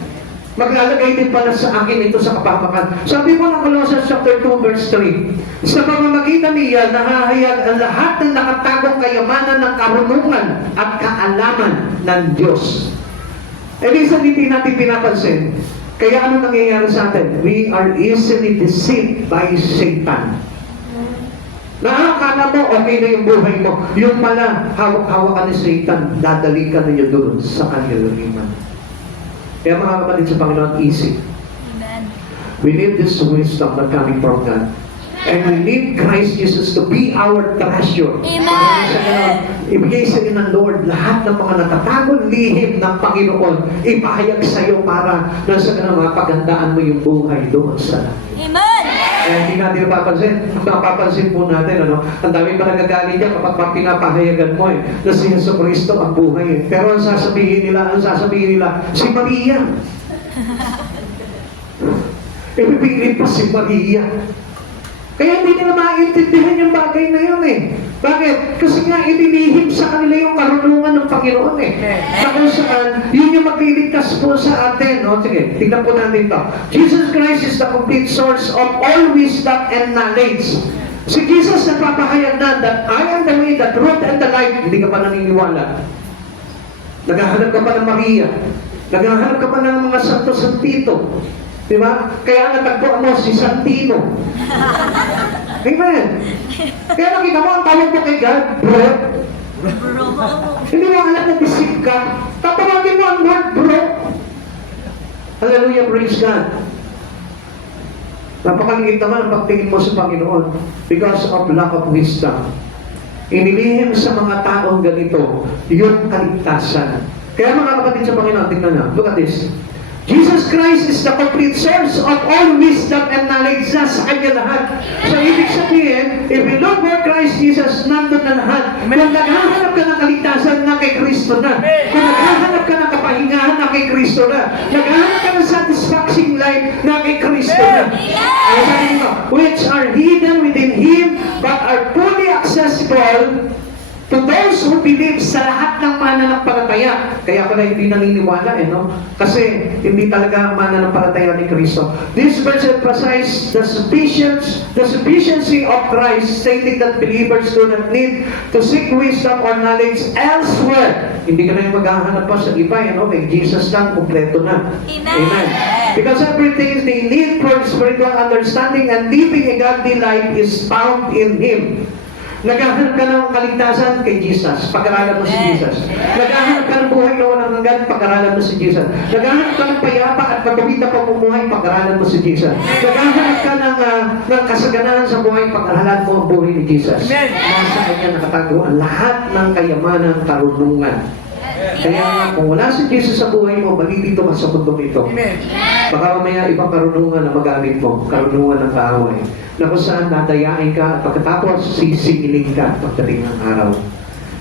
Maglalagay din pala sa akin ito sa kapahamakan. Sabi mo ng Colossians chapter 2 verse 3, sa pamamagitan niya, nahahayag ang lahat ng nakatagong kayamanan ng karunungan at kaalaman ng Diyos. Minsan hindi natin pinapansin. Kaya ano nangyayari sa atin? We are easily deceived by Satan. Nakakala mo, okay na yung buhay mo. Yung pala, hawak-hawak ka ni Satan, dadali ka na niyo doon sa kanyang liman. Kaya mga kapatid sa Panginoon, easy. Amen. We need this wisdom that coming from God. And we need Christ Jesus to be our treasure. Amen. Para sa ganun, ibigay sa inyo ng Lord lahat ng mga natatagong lihim ng Panginoon. Ipahayag sa iyo para na sa ganun mapagandaan mo yung buhay doon sa langit. Amen. Hindi natin napapansin po natin, ang dami pa nagagalit niya kapag pinapahayagan mo na si Yesu Cristo ang buhay. Pero ang sasabihin nila, si Maria. Ipipilit pa si Maria. Kaya hindi nila maintindihan yung bagay na yun Bakit? Kasi nga ililihim sa kanila yung karunungan ng Panginoon Na kung saan, yun yung magliligtas po sa atin. Sige, tignan po natin ito. Jesus Christ is the complete source of all wisdom and knowledge. Si Jesus nagpapahayag na that I am the way, the truth, and the life. Hindi ka pa naniniwala. Naghahanap ka pa ng Maria. Naghahanap ka pa ng mga santo-santito. Diba? Kaya natagpuan mo si Santino. Amen. Kaya nakita mo, ang tawag mo kay God, bro. Hindi mo alam na disip ka. Tatawagin mo ang Lord, bro. Hallelujah, praise God. Napakaliit naman ang pagtingin mo sa Panginoon because of lack of wisdom. Inilihim sa mga taong ganito yung kaligtasan. Kaya mga kapatid sa Panginoon, tingnan na. Look at this. Jesus Christ is the complete source of all wisdom and knowledge na sa kanya lahat. So, ibig sabihin, if you look where Christ Jesus, nandun na lahat. Kung naghahanap ka ng kaligtasan na kay Kristo na. Kung naghahanap ka ng kapahingahan na kay Kristo na. Naghahanap ka ng satisfying life na kay Kristo na. Ay, sabi nyo, which are hidden within Him, but are fully accessible to those who believe sa lahat ng mananampalataya. Kaya pala hindi naniniwala Kasi hindi talaga mananampalataya ni Kristo. This verse emphasizes the sufficiency of Christ, stating that believers do not need to seek wisdom or knowledge elsewhere. Hindi ka na yung maghahanap pa sa iba, Kay Jesus lang, kompleto na. Amen. Because everything they need for spiritual understanding and living a godly life is found in Him. Naghahanap ka ng kaligtasan kay Jesus, pag-aralan mo si Jesus. Naghahanap ka ng buhay na walang hanggan, pag-aralan mo si Jesus. Naghahanap ka ng payapa at matuwid na pamumuhay, pag-aralan mo si Jesus. Naghahanap ka ng kasaganahan sa buhay, pag-aralan mo ang buhay ni Jesus. Nasa kanya nakatago ang lahat ng kayamanan, karunungan. Kaya nga, kung wala si Jesus sa buhay mo, malilito ka sa mundong ito. Baka mamaya ibang karunungan na magamit mo, karunungan ng kaaway, na kung saan nadayain ka at pagkatapos sisingilin ka pagdating ng araw.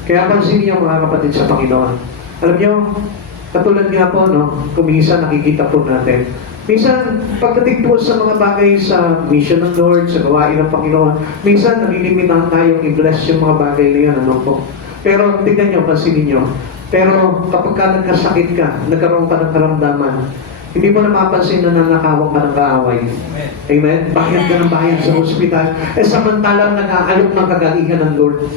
Kaya pansin niyo mga kapatid sa Panginoon. Alam niyo, katulad nga po, no, kung minsan nakikita po natin, minsan pagdating po sa mga bagay sa mission ng Lord, sa gawain ng Panginoon, minsan nalilimitahan tayong i-bless yung mga bagay na yan, ano po. Pero tignan niyo, pansinin niyo, pero kapag ka nagkasakit ka, nagkaroon ka ng karamdaman, hindi mo napapansin na nanakawan ka ng kaaway. Amen? Bayad ka ng bayad sa ospital. Samantalang nag-aalok ng kagalihan ng Lord.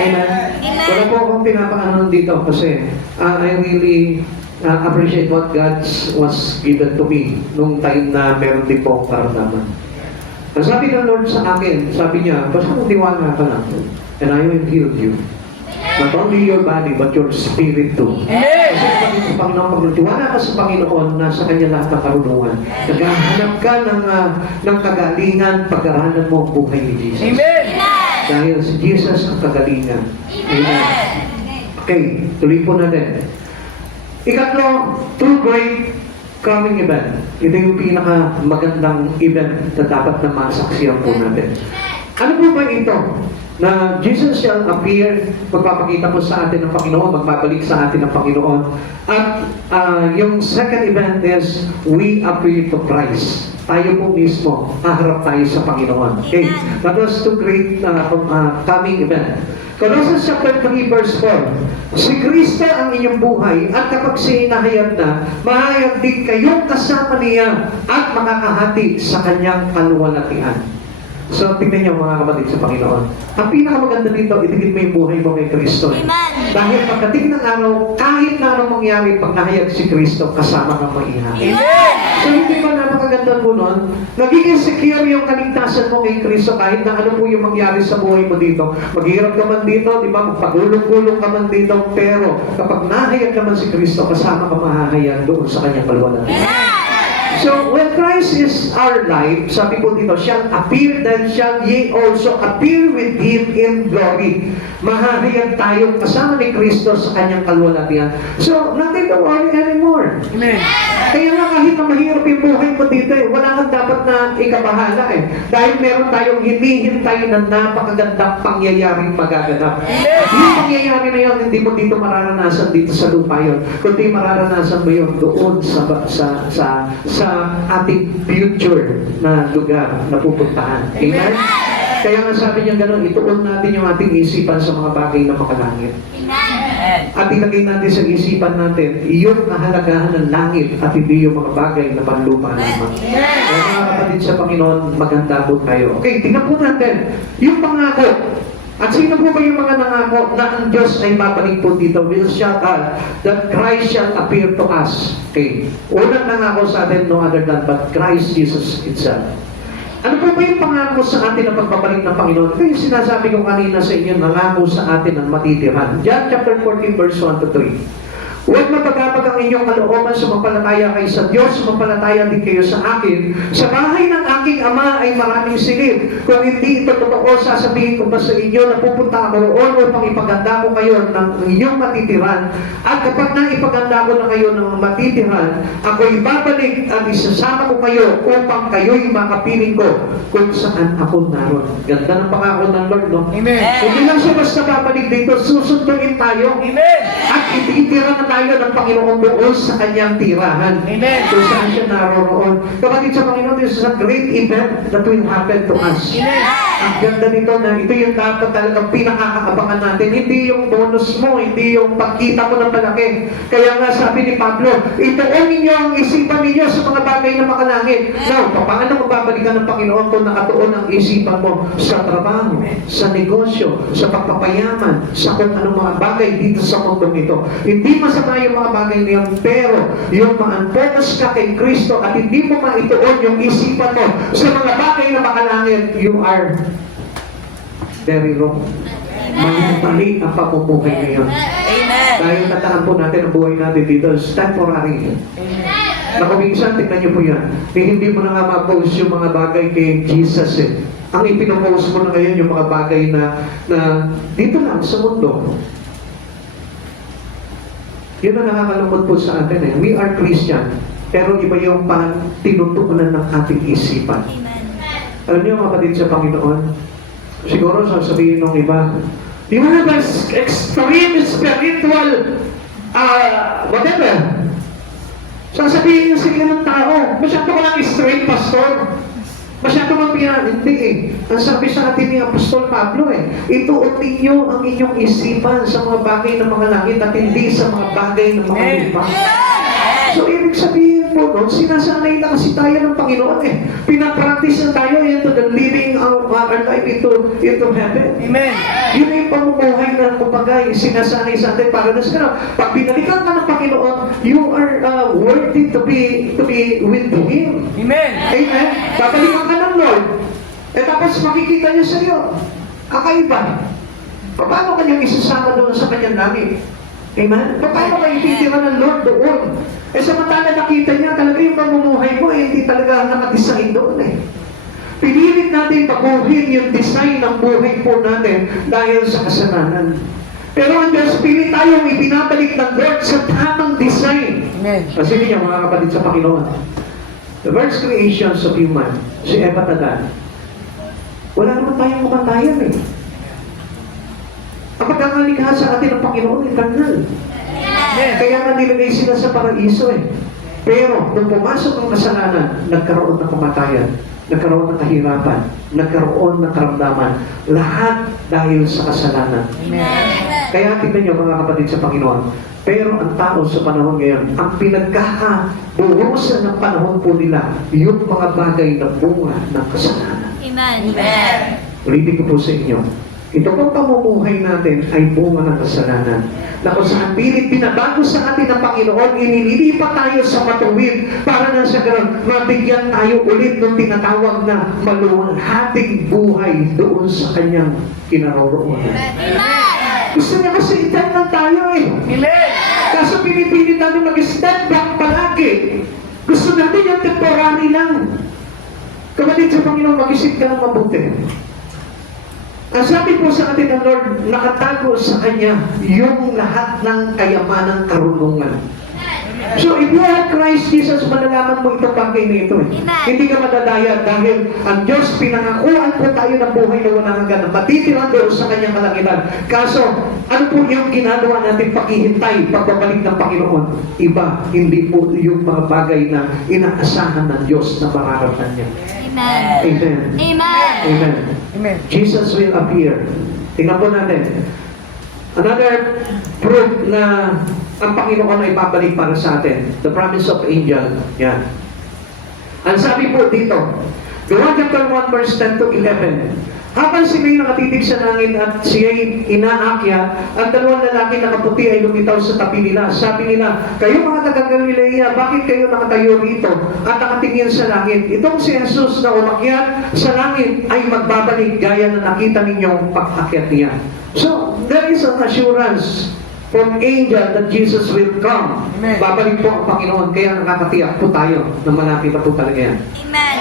Amen? Wala po akong pinapakanon dito kasi I really appreciate what God was given to me nung time na meron din po akong karamdaman. Ang sabi ng Lord sa akin, sabi niya, basta tiwala ka lang and I will heal you. Not only your body, but your spirit too. Kasi sa Panginoon, pag nagtiwala ka sa Panginoon, nasa Kanya lahat ng karunungan. Naghahanap ka ng kagalingan, pag-aralan mo ang buhay ni Jesus. Amen. Dahil si Jesus ang kagalingan. Amen. Okay, tuloy po natin. Ikatlo, two great coming event. Ito yung pinakamagandang event na dapat na masaksiyan po natin. Ano po ba ito? Na Jesus shall appear, magpapakita po sa atin ng Panginoon, magbabalik sa atin ng Panginoon. At yung second event is, we appear to Christ. Tayo po mismo, haharap tayo sa Panginoon. Okay, that was two great coming event. Colossians chapter 3 verse 4, si Kristo ang inyong buhay at kapag siya inahayag na, mahayag din kayong kasama niya at makakahati sa kanyang kaluwalhatian. So, tingnan niyo mga kapatid sa Panginoon. Ang pinakamaganda dito, itigit mo yung buhay mo kay Kristo. Dahil pagdating ng araw, kahit na anong mangyari, pag nahayag si Kristo, kasama kang maihahay. So, hindi ba napakaganda po nun? Nagiging secure yung kaligtasan mo kay Kristo kahit na ano po yung mangyari sa buhay mo dito. Maghirap ka man dito, di ba? Pagulong-gulong ka man dito, pero kapag nahayag naman si Kristo, kasama kang mahahayag doon sa kanyang kaluwalhatian. So, when Christ is our life, sabi po dito, shall appear, then shall ye also appear with Him in glory. Mahahayag tayo kasama ni Kristo sa kanyang kaluwalhatian. So, nothing to worry anymore. Amen. Kaya nga kahit na mahirap yung buhay mo dito, wala kang dapat na ikabahala Dahil meron tayong hinihintay na napakagandang pangyayaring magaganap. Yung pangyayari na yun, hindi mo dito mararanasan dito sa lupa yun, kundi mararanasan mo yun doon sa ating future na lugar na pupuntahan. Amen? Kaya nga sabi niya gano'n, ituon natin yung ating isipan sa mga bagay na makalangit. At ilagay natin sa isipan natin, yung kahalagahan ng langit at hindi yung mga bagay na panlupa naman. Kaya mga kapatid sa Panginoon, maganda po tayo. Okay, tingnan po natin, yung pangako. At sino po ba yung mga nangako na ang Diyos ay babalik po dito? That Christ shall appear to us. Okay. Unang nangako sa atin, no other than but Christ Jesus itself. Ano po ba yung pangako sa atin na pagbabalik ng Panginoon? Ito yung sinasabi ko kanina sa inyo, nangako sa atin ang matitirahan. John chapter 14 verse 1 to 3. Huwag mapagapag ang inyong kalooban, sumampalataya kayo sa Diyos, sumampalataya din kayo sa akin. Sa bahay ng aking Ama ay maraming silid. Kung hindi ito totoo, sasabihin ko ba sa inyo na pupunta ako roon upang ipaganda ko kayo ng inyong matitiran. At kapag naipaganda ko na kayo ng matitiran, ako'y babalik at isasama ko kayo upang kayo'y makapiling ko kung saan ako naroon. Ganda ng pangako ng Lord, no? Amen. Hindi lang siya basta babalik dito, susunduin tayo. Amen. At ititira na tayo ng Panginoon doon sa kanyang tirahan. Amen. Kung saan siya naroroon. Kapatid sa Panginoon, this is a great event that will happen to us. Amen. Ang ganda nito na ito yung dapat talagang pinakakaabangan natin. Hindi yung bonus mo, hindi yung pagkita mo ng malaki. Kaya nga sabi ni Pablo, ituon ninyo ang isipan ninyo sa mga bagay na makalangit. Now, paano magbabalikan ng Panginoon kung nakatuon ang isipan mo sa trabaho, sa negosyo, sa pagpapayaman, sa kung anong mga bagay dito sa mundong ito. Hindi masama yung mga bagay na yun, pero yung ma-focus ka kay Kristo at hindi mo maituon yung isipan mo sa mga bagay na makalangit, you are very wrong. Mali ang pamumuhay ngayon. Amen. Dahil tataan po natin ang buhay natin dito is temporary. Naku, minsan, tignan niyo po yan. Hindi mo na nga ma-post yung mga bagay kay Jesus eh. Ang ipinopost mo na ngayon yung mga bagay na dito lang sa mundo. Yun ang nakakalungkot po sa atin eh. We are Christian, pero iba yung tinutuunan ng ating isipan. Amen. Alam niyo mga kapatid sa Panginoon, siguro sasabihin ng iba, you have an extreme spiritual whatever. Sasabihin yung sige ng tao, masyado ka lang straight, pastor. Masyado kang hindi eh. Ang sabi sa atin ni Apostol Pablo eh, ituon ninyo ang inyong isipan sa mga bagay ng mga langit at hindi sa mga bagay ng mga lupa. So, ibig sabihin po nun, sinasanay na kasi tayo ng Panginoon eh. Pinapractice na tayo into the living our life into heaven. Amen. Yun yung pamumuhay na kumagay, sinasanay sa atin para na sa pag binalikan ka ng Panginoon, you are worthy to be with Him. Amen. Amen? Babalikan ka ng Lord. Tapos makikita niya sa iyo. Kakaiba. Paano kanyang isasama doon sa kanyang langit? Amen? Paano kayo titira ng Lord doon? Samantala nakita niya talaga yung pamumuhay mo hindi talaga nakadesign doon eh. Pinilit natin baguhin yung design ng buhay po natin dahil sa kasalanan. Pero ang Diyos, pili tayong ibinabalik ng Lord sa tamang design. Amen. Kasi niya mga kapatid sa Panginoon. The first creations of human, si Eva at Adan, wala naman tayong kamatayan eh. Ang pagkakalikha sa atin ng Panginoon ay kanal. Kaya nga nilagay sila sa paraiso eh. Pero nung pumasok ang kasalanan, nagkaroon ng kamatayan, nagkaroon ng kahirapan, nagkaroon ng karamdaman. Lahat dahil sa kasalanan. Amen. Kaya tingnan niyo mga kapatid sa Panginoon. Pero ang tao sa panahon ngayon, ang pinagkakabuhusan ng panahon po nila, yung mga bagay na bunga ng kasalanan. Amen. Amen. Ulitin ko po sa inyo. Ito pong pamumuhay natin ay bunga ng kasalanan. Na kung saan pilit binabago sa atin ng Panginoon, inililipat tayo sa matuwid para na sa ganun, mabigyan tayo ulit ng tinatawag na maluwalhating buhay doon sa kanyang kinaroroonan. Gusto niya kasi eternal tayo eh. Amen. Kaso pinipilit natin mag-step back palagi. Gusto natin yung temporary lang. Kapatid sa Panginoon, mag-isip ka ng mabuti. Ang sabi po sa atin ng Lord, nakatago sa Kanya yung lahat ng kayamanang karunungan. So, if you have Christ Jesus, malalaman mo itong bagay na ito. Hindi ka madadaya dahil ang Diyos pinangakuan po tayo ng buhay na walang hanggan. Matitira doon sa Kanyang kalangitan. Kaso, ano po yung ginagawa natin paghihintay pagbabalik ng Panginoon? Iba, hindi po yung mga bagay na inaasahan ng Diyos na mararatan niya. Amen. Amen. Amen. Amen. Amen. Jesus will appear. Tingnan po natin. Another proof na ang Panginoon ay babalik para sa atin. The promise of angel. Yan. Ang sabi po dito, John chapter 1 verse 10 to 11. Habang sila'y nakatitig sa langit at siya'y inaakyat, ang dalawang lalaki na kaputi ay lumitaw sa tabi nila. Sabi nila, kayo mga taga-Galilea, bakit kayo nakatayo rito at nakatingin sa langit? Itong si Jesus na umakyat sa langit ay magbabalik gaya na nakita ninyong pag-akyat niya. So, there is an assurance from angel that Jesus will come. Amen. Babalik po ang Panginoon, kaya nakakatiyak po tayo na malapit na po talaga yan. Amen.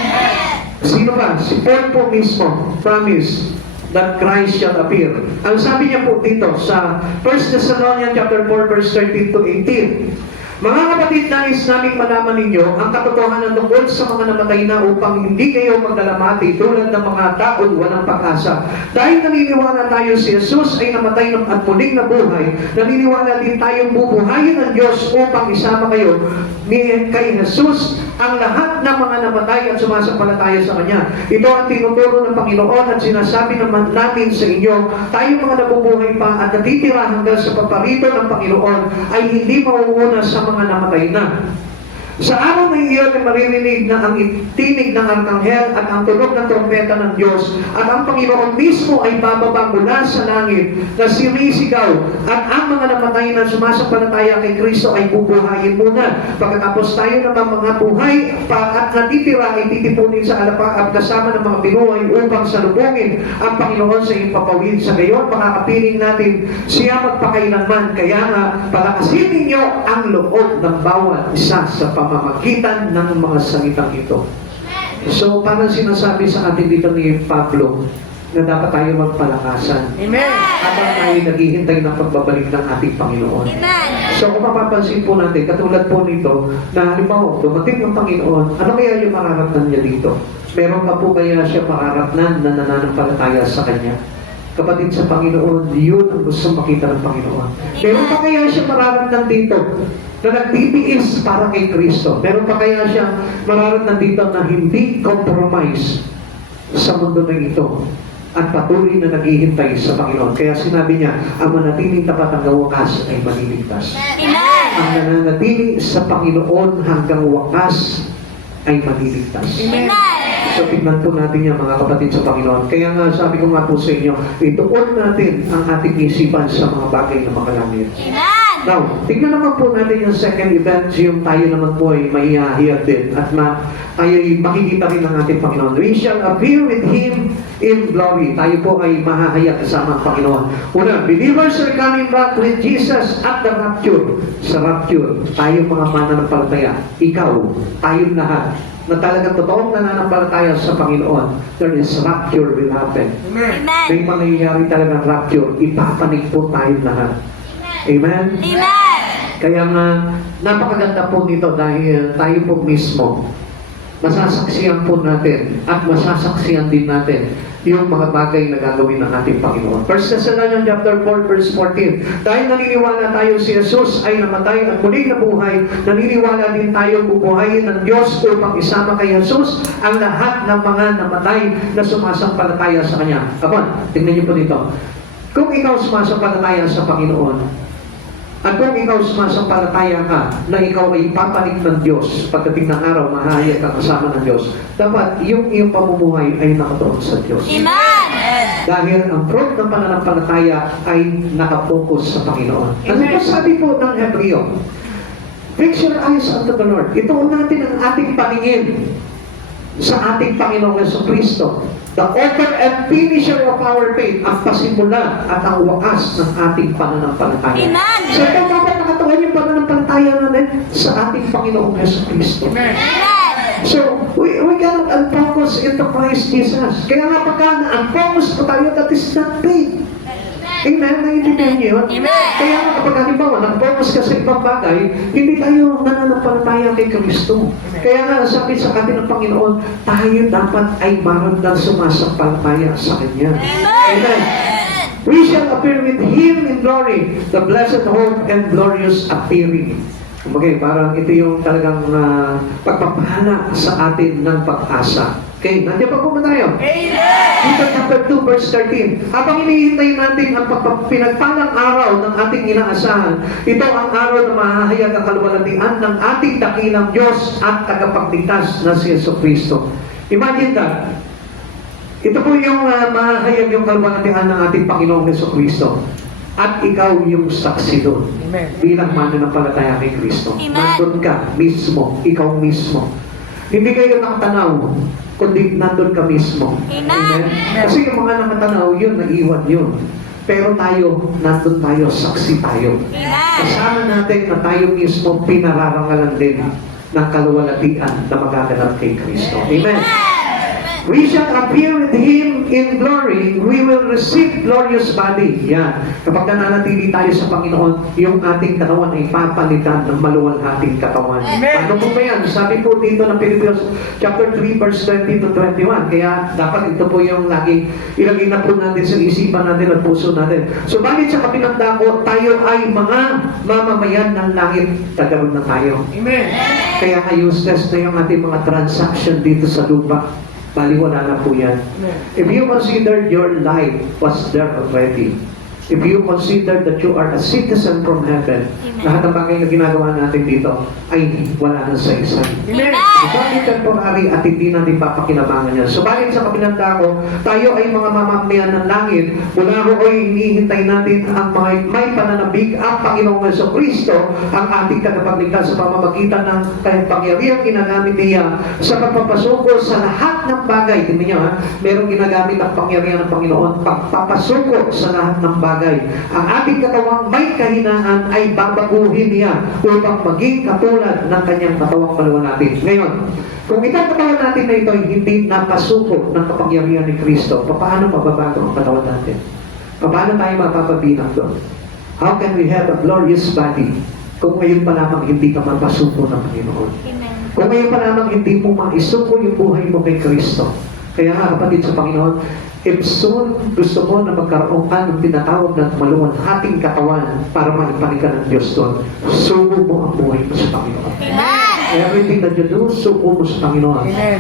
Sino ba? Si Paul po mismo promise that Christ shall appear. Ang sabi niya po dito sa 1 Thessalonians chapter 4 verse 13 to 18. Mga kapatid, nais namin malaman ninyo ang katotohanan tungkol sa mga namatay na upang hindi kayo magdalamati tulad ng mga taong walang pag-asa. Dahil naniniwala tayo si Jesus ay namatay at muling nabuhay, naniniwala din tayong bubuhayin ng Diyos upang isama kayo kay Jesus ang lahat ng mga namatay at sumasampalataya sa Kanya. Ito ang tinuturo ng Panginoon at sinasabi naman namin sa inyo, tayong mga nabubuhay pa at natitira hanggang sa paparito ng Panginoon ay hindi mauuna sa mga namatay na. Sa araw ng iyon ay maririnig na ang tinig ng arkanghel at ang tunog ng trompeta ng Diyos at ang Panginoon mismo ay bababa mula sa langit na sinisigaw at ang mga namatay na sumasampalataya kay Kristo ay bubuhayin muna. Pagkatapos tayo naman mga buhay at natitira ay titipunin sa alapaap kasama ng mga binuhay upang salubungin ang Panginoon sa ipapawid. Sa gayon, makakapiling natin siya magpakailanman. Kaya nga, palakasin ninyo ang loob ng bawat isa sa pamamagitan ng mga salitang ito. So, parang sinasabi sa atin dito ni Pablo na dapat tayo magpalakasan. Amen. Habang tayo naghihintay ng pagbabalik ng ating Panginoon. Amen. So, kung mapapansin po natin, katulad po nito, na halimbawa, dumating ng Panginoon, ano kaya yung mararatnan niya dito? Meron ka po kaya siya mararatnan na nananampalataya sa Kanya? Kapatid sa Panginoon, yun ang gusto makita ng Panginoon. Meron pa kaya siya mararatnan dito na nagtitiis para kay Kristo? Meron pa kaya siya mararatnan dito na hindi compromise sa mundo na ito at patuloy na naghihintay sa Panginoon? Kaya sinabi niya, ang manatiling tapat hanggang wakas ay maliligtas. Amen. Ang nananatili sa Panginoon hanggang wakas ay maliligtas. Amen. So, tignan po natin yan mga kapatid sa Panginoon. Kaya nga, sabi ko nga po sa inyo, ituon natin ang ating isipan sa mga bagay na makalangit. Amen. Now, tignan naman po natin yung second event, yung tayo naman po ay mahihiyad din at tayo ay makikita rin ng ating Panginoon. We shall appear with Him in glory. Tayo po ay mahahayag kasama ang Panginoon. Una, believers are coming back with Jesus at the rapture. Sa rapture, tayo mga mananampalataya, ikaw, tayong lahat, na talagang totoong nananampalataya sa Panginoon, there is rapture will happen. Amen. May mangyayari talagang rapture. Ipapanig po tayong lahat. Amen? Amen. Kaya nga, napakaganda po nito dahil tayo po mismo, masasaksiyan po natin at masasaksiyan din natin yung mga bagay na gagawin ng ating Panginoon. 1 Thessalonians chapter 4 verse 14. Dahil naniniwala tayo si Jesus ay namatay at muling nabuhay, naniniwala din tayo bubuhayin ng Diyos upang isama kay Jesus ang lahat ng mga namatay na sumasampalataya sa Kanya. Kapon, tingnan niyo po dito. Kung ikaw sumasampalataya sa Panginoon, at kung ikaw sumasampalataya ka na ikaw ay papanik ng Diyos, pagdating ng araw, mahayag ka kasama ng Diyos, dapat yung iyong pamumuhay ay nakatuon sa Diyos. Amen. Dahil ang fruit ng pananampalataya ay nakapokus sa Panginoon. Ano po sabi po ng Hebreo? Fix your eyes unto the Lord. Ituon natin ang ating paningin sa ating Panginoong Jesucristo, the author and finisher of our faith, ang pasimula at ang wakas ng ating pananampalataya. Amen. So ito dapat nakatuon yung pananampalataya natin sa ating Panginoong Jesucristo. Amen. Amen. So, we cannot unfocus into Christ Jesus. Kaya nga pagka na-unfocus po tayo, that is not faith. Amen? Naiintindihan niyo yun? Amen. Kaya nga kapag halimbawa, nag-focus ka sa ibang bagay, hindi tayo nananampalataya kay Kristo. Kaya nga, sabi sa atin ng Panginoon, tayo dapat ay maramdang sumasampalataya sa Kanya. Amen. We shall appear with Him in glory, the blessed hope and glorious appearing. Okay, parang ito yung talagang pagpapahana sa atin ng pag-asa. Okay, nandiyan pa po ba tayo? Peter chapter 2 verse 13. Habang hinihintay natin ang pinagpalang araw ng ating inaasahan, ito ang araw na mahahayag ang kaluwalhatian ng ating dakilang Diyos at tagapagligtas na si Jesucristo. Imagine that. Ito po yung mahahayag yung kaluwalhatian ng ating Panginoong Jesucristo. At ikaw yung saksi doon. Amen. Bilang mananampalataya kay Kristo. Amen. Nandun ka mismo, ikaw mismo. Hindi kayo nakatanaw, kundi nandun ka mismo. Amen. Kasi yung mga nakatanaw, yun, naiwan yun. Pero tayo, nandun tayo, saksi tayo. Amen. Kasama natin na tayo mismo pinararangalan din ng kaluwalhatian na magaganap kay Kristo. Amen. We shall appear with Him in glory. We will receive glorious body. Yan. Kapag nananatili tayo sa Panginoon, yung ating katawan ay papalitan ng maluwalhating katawan. Amen. Ano po ba yan? Sabi po dito ng Philippians chapter 3 verse 20 to 21. Kaya dapat ito po yung laging ilagay na po natin sa isipan natin at puso natin. So bakit sa kabilang dako, tayo ay mga mamamayan ng langit. Tagaroon na tayo. Amen. Kaya useless na yung ating mga transaction dito sa lupa. Baliwala na po yan. If you consider your life was there already, If you consider that you are a citizen from heaven, Amen. lahat ng bagay na ginagawa natin dito ay wala nang saysay. Amen. Ito ay temporary at hindi natin papakinabangan yan. Subalit sa kabilang dako, tayo ay mga mamamayan ng langit. Mula ro'y hinihintay natin ang mga may pananabik ang Panginoong Jesucristo, ang ating tagapagligtas sa pamamagitan ng kanyang pangyarihang ginagamit niya sa pagpapasuko sa lahat ng bagay. Tingnan niyo ha, merong ginagamit ang pangyarihan ng Panginoon pagpapasuko sa lahat ng bagay. Ang ating katawang may kahinaan ay babaguhin niya upang maging katulad ng kanyang katawang paluwalhati. Ngayon, kung itong katawan natin na ito ay hindi napasuko ng kapangyarihan ni Kristo, paano mababago ang katawan natin? Paano tayo mapapabilang doon? How can we have a glorious body kung ngayon pa lamang hindi ka mapasuko ng Panginoon? Amen. Kung ngayon pa lamang hindi mo maisuko yung buhay mo kay Kristo. Kaya nga kapatid sa Panginoon, if soon gusto mo na magkaroon ka ng tinatawag na maluwalhating katawan para maipalik ka ng Diyos doon, suko mo ang buhay mo sa Panginoon. Amen. Everything that you do, suko mo sa Panginoon. Amen.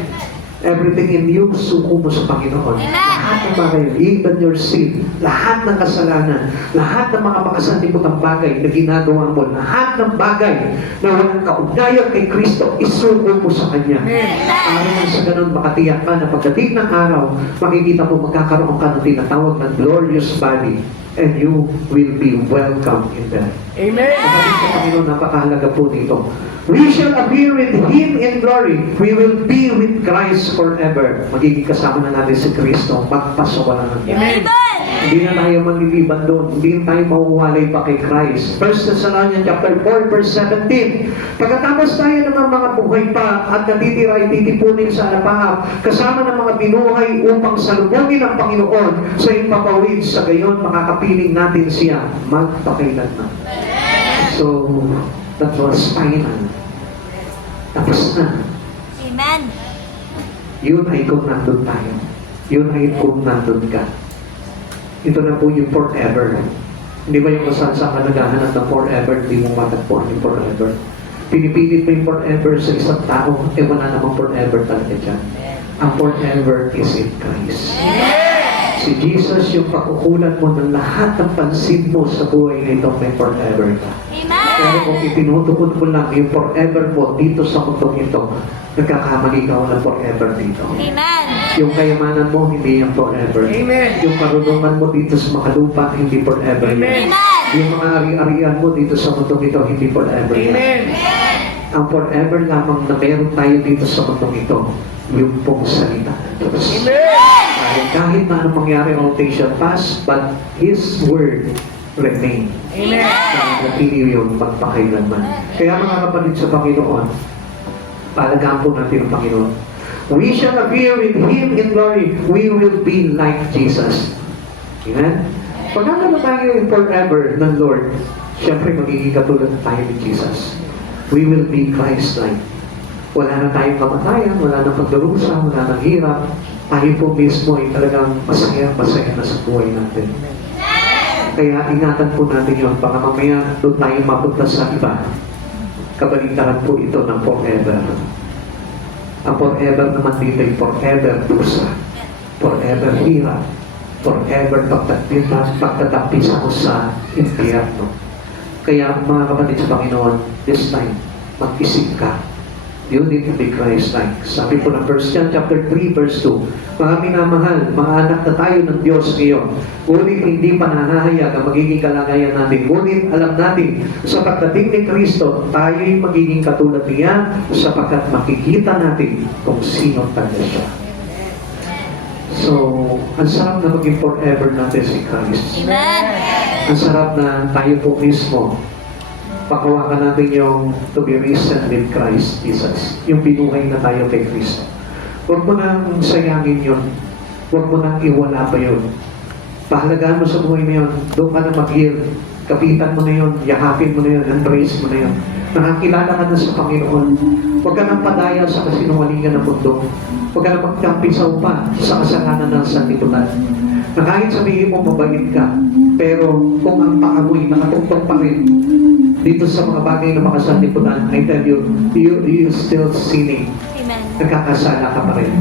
Everything in you, suko mo sa Panginoon. Amen. Lahat ng bagay, even your sin, lahat ng kasalanan, lahat ng mga makasanlibutang bagay na ginagawa mo, lahat ng bagay na walang kaugnayan kay Kristo, isuko mo sa Kanya. Para nang sa ganun, makatiyak ka na pagdating ng araw, makikita mo magkakaroon ka ng tinatawag na glorious body and you will be welcome in that. Amen. Kapatid sa Panginoon, napakahalaga po dito. We shall appear with Him in glory. We will be with Christ forever. Magiging kasama na natin si Kristo. Magpasawalan ng Diyos. Amen. Hindi na tayo manliliban doon. Hindi na tayo mauwalay pa kay Christ. 1 Thessalonians chapter 4, verse 17. Pagkatapos tayo naman mga buhay pa at natitira ay titipunin sa alapaap, kasama ng mga binuhay upang salubungin ang Panginoon sa ipapawid. Sa gayon, makakapiling natin siya magpakailanman. So, that was final. Tapos na. Amen. Yun ay kung nandun tayo. Yun ay kung nandun ka. Ito na po yung forever. Hindi ba yung kung saan ka naghahanap ng forever, hindi mo matagpuan yung forever. Pinipilit mo yung forever sa isang tao, wala namang forever talaga dyan. Ang forever is in Christ. Si Jesus, yung pakukulan mo ng lahat ng pansin mo sa buhay na ito, may forever ka. Pero Amen. kung itinutukod mo lang yung forever mo dito sa mundong ito, nagkakamali ka ng forever dito. Amen. Yung kayamanan mo, hindi yung forever. Amen. Yung karunungan mo dito sa makalupa, hindi forever. Amen. Amen. Yung mga ari-arian mo dito sa mundong ito, hindi forever. Amen. Ang forever lamang na meron tayo dito sa mundong ito, yung pong salita ng Diyos. Amen. Kahit na anong mangyari ang rotation pass, but His Word remain. Amen. Nanatili yung magpakailanman. Kaya mga kapatid sa Panginoon, palagaan po natin ang Panginoon. We shall appear with Him in glory. We will be like Jesus. Amen? Pag naman tayo in forever ng Lord, siyempre magiging katulad tayo ni Jesus. We will be Christ-like. Wala na tayong kamatayan, wala na pagdarusa, wala na hirap. Tayo po mismo ay talagang masaya na sa buhay natin. Kaya ingatan po natin yun. Baka mamaya doon tayo mapunta sa iba. Kabaligtaran po ito ng forever. Ang forever naman dito ay forever pusa. Forever hirap. Forever pagtatapis ako sa impyerno. Kaya mga kapatid sa Panginoon, this time, mag-isip ka. You need to be Christ-like. Sabi po ng 1 John chapter 3, verse 2, mga minamahal, mga anak na tayo ng Diyos ngayon, ngunit hindi pa nahahayag ang magiging kalagayan natin. Ngunit alam natin, sa pagdating ni Kristo, tayo'y magiging katulad niya sapagkat makikita natin kung sino talaga siya. So, ang sarap na maging forever natin si Christ. Amen. Ang sarap na tayo po mismo pakawakan natin yung to be risen with Christ Jesus. Yung binuhay na tayo kay Kristo. Huwag mo nang sayangin yun. Huwag mo nang iwala pa yun. Pahalagaan mo sa buhay na yun. Doon ka na mag-heal. Kapitan mo na yun. Yakapin mo na yun. Embrace mo na yun. Nakakilala ka na sa Panginoon. Huwag ka nang padaya sa kasinungalingan ng mundo. Huwag ka nang magkampisaw pa sa kasalanan ng sanlibutan. Na kahit sabihin mo mabait ka, pero kung ang paa mo'y nakatungtong pa rin dito sa mga bagay na makasanlibutan, I tell you, you still sinning. Amen. Nagkakasala ka pa rin.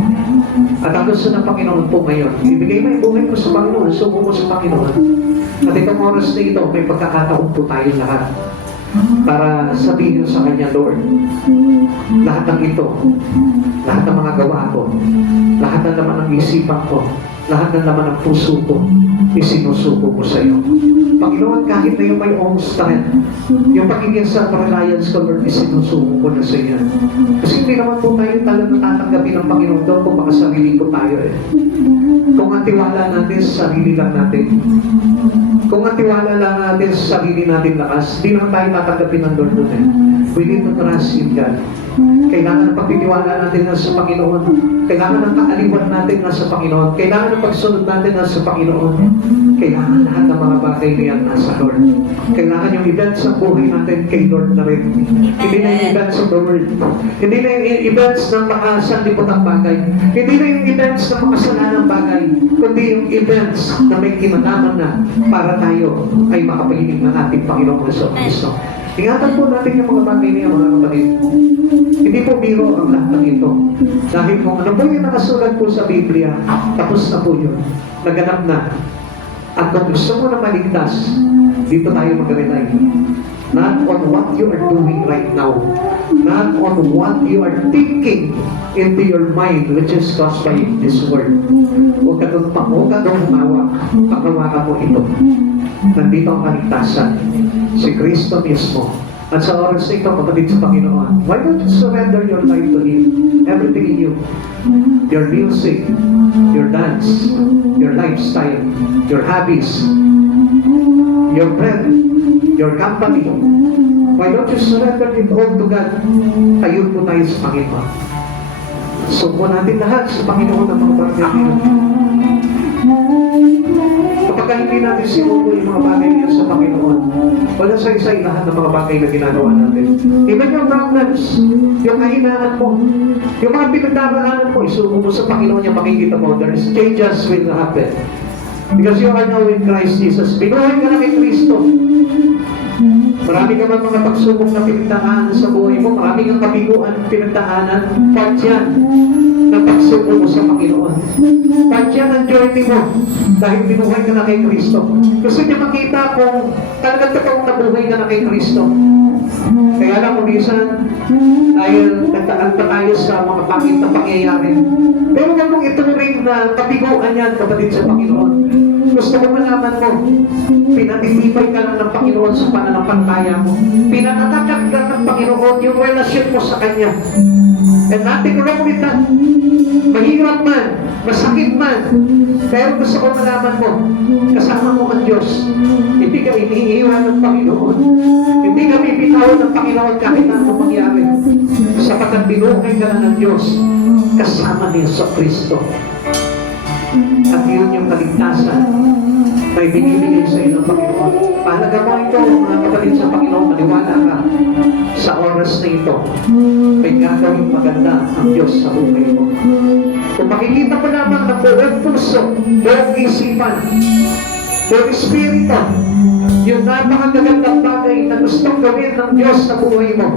At ang gusto ng Panginoon po ngayon, ibigay mo yung buhay mo sa Panginoon, suko mo sa Panginoon. At itong oras na ito, may pagkakataon po tayo lahat para sabihin sa Kanya, Lord, lahat ng ito, lahat ng mga gawa ko, lahat ng laman ng isipan ko, lahat ng laman ng puso ko, isinusuko ko sa iyo. Panginoon, kahit na yung may own strength, yung pagiging self-reliance ko, Lord, isinusuko ko na sa iyo. Kasi hindi naman po tayo talagang tatanggapin ng Panginoon doon kung baka sarili po tayo eh. Kung ang tiwala natin sa sarili lang natin, kung ang tiwala lang natin sa sarili natin lakas, di naman tayo tatanggapin ng Lord doon eh. We need to trust in God. Kailangan ng pagtitiwala natin na sa Panginoon. Kailangan ng kaaliwan natin na sa Panginoon. Kailangan ng pagsunod natin na sa Panginoon. Kailangan lahat ng mga bagay na yan nasa Lord. Kailangan yung events sa buhay natin kay Lord na rin. Hindi na yung events of the world. Hindi na yung events ng mga sandipotang bagay. Hindi na yung events ng mga kasalanang bagay. Kundi yung events na may kinalaman na para tayo ay makapahinig ng ating Panginoon sa Kristo. Ingatan po natin yung mga bagay niya, mga kapatid. Hindi po biro ang lahat ng ito. Dahil kung ano po yung nakasulat po sa Biblia, tapos na po yun. Naganap na. At kung gusto mo na maligtas, dito tayo mag-rely. Not on what you are doing right now. Not on what you are thinking into your mind, which is caused by this word. Huwag ka doon humawak. Paghawakan mo ito. Nandito ang kaligtasan. Si Kristo mismo. At sa oras na ito, kapatid sa Panginoon, why don't you surrender your life to Him? Everything in you. Your music, your dance, your lifestyle, your hobbies, your bread, your company. Why don't you surrender it all to God? Tayo po tayo sa Panginoon. Suko natin lahat sa Panginoon ng mga bagay niyo. Kapag hindi natin sinuko yung mga bagay niyo sa Panginoon, wala sa isa lahat ng mga bagay na ginagawa natin. Even yung problems, yung kahinaan mo, yung mga pinagdaraanan mo, isuko mo sa Panginoon yung makikita mo, there's changes will happen. Because you are now in Christ Jesus. Binuhay ka na kay Kristo. Marami ka man mga pagsubok na pinagdaanan sa buhay mo, marami kang kabiguan na pinagdaanan, part yan ng pagsubok mo sa Panginoon. Part yan ang journey mo dahil binuhay ka na kay Kristo. Gusto niya makita kung talagang totoong nabuhay ka na kay Kristo. Kaya lang kung minsan, dahil nagtaan pa tayo sa mga pangit na pangyayari. Pero huwag mong ituring na kabiguan yan, kapatid sa Panginoon. Gusto ko malaman mo, pinatitibay ka lang ng Panginoon sa pananampalataya mo. Pinatatakad ka ng Panginoon yung relasyon mo sa Kanya. And nothing wrong with that. Mahirap man, masakit man, pero gusto ko malaman mo, kasama mo ang Diyos. Hindi ka iniiwan ng Panginoon. Hindi ka bibitawan ng Panginoon kahit ano mangyari. Sapagkat binuhay ka na ng Diyos, kasama niya sa Kristo. At yun yung kaligtasan na ibinibigay sa iyo ng Panginoon. Mahalaga mo ito, mga kapatid sa Panginoon, maniwala ka sa oras na ito. May gagawing maganda ang Diyos sa buhay mo. Kung makikita mo naman na buong puso, buong isipan, buong espiritu, yung napakagagandang bagay na gustong gawin ng Diyos sa buhay mo.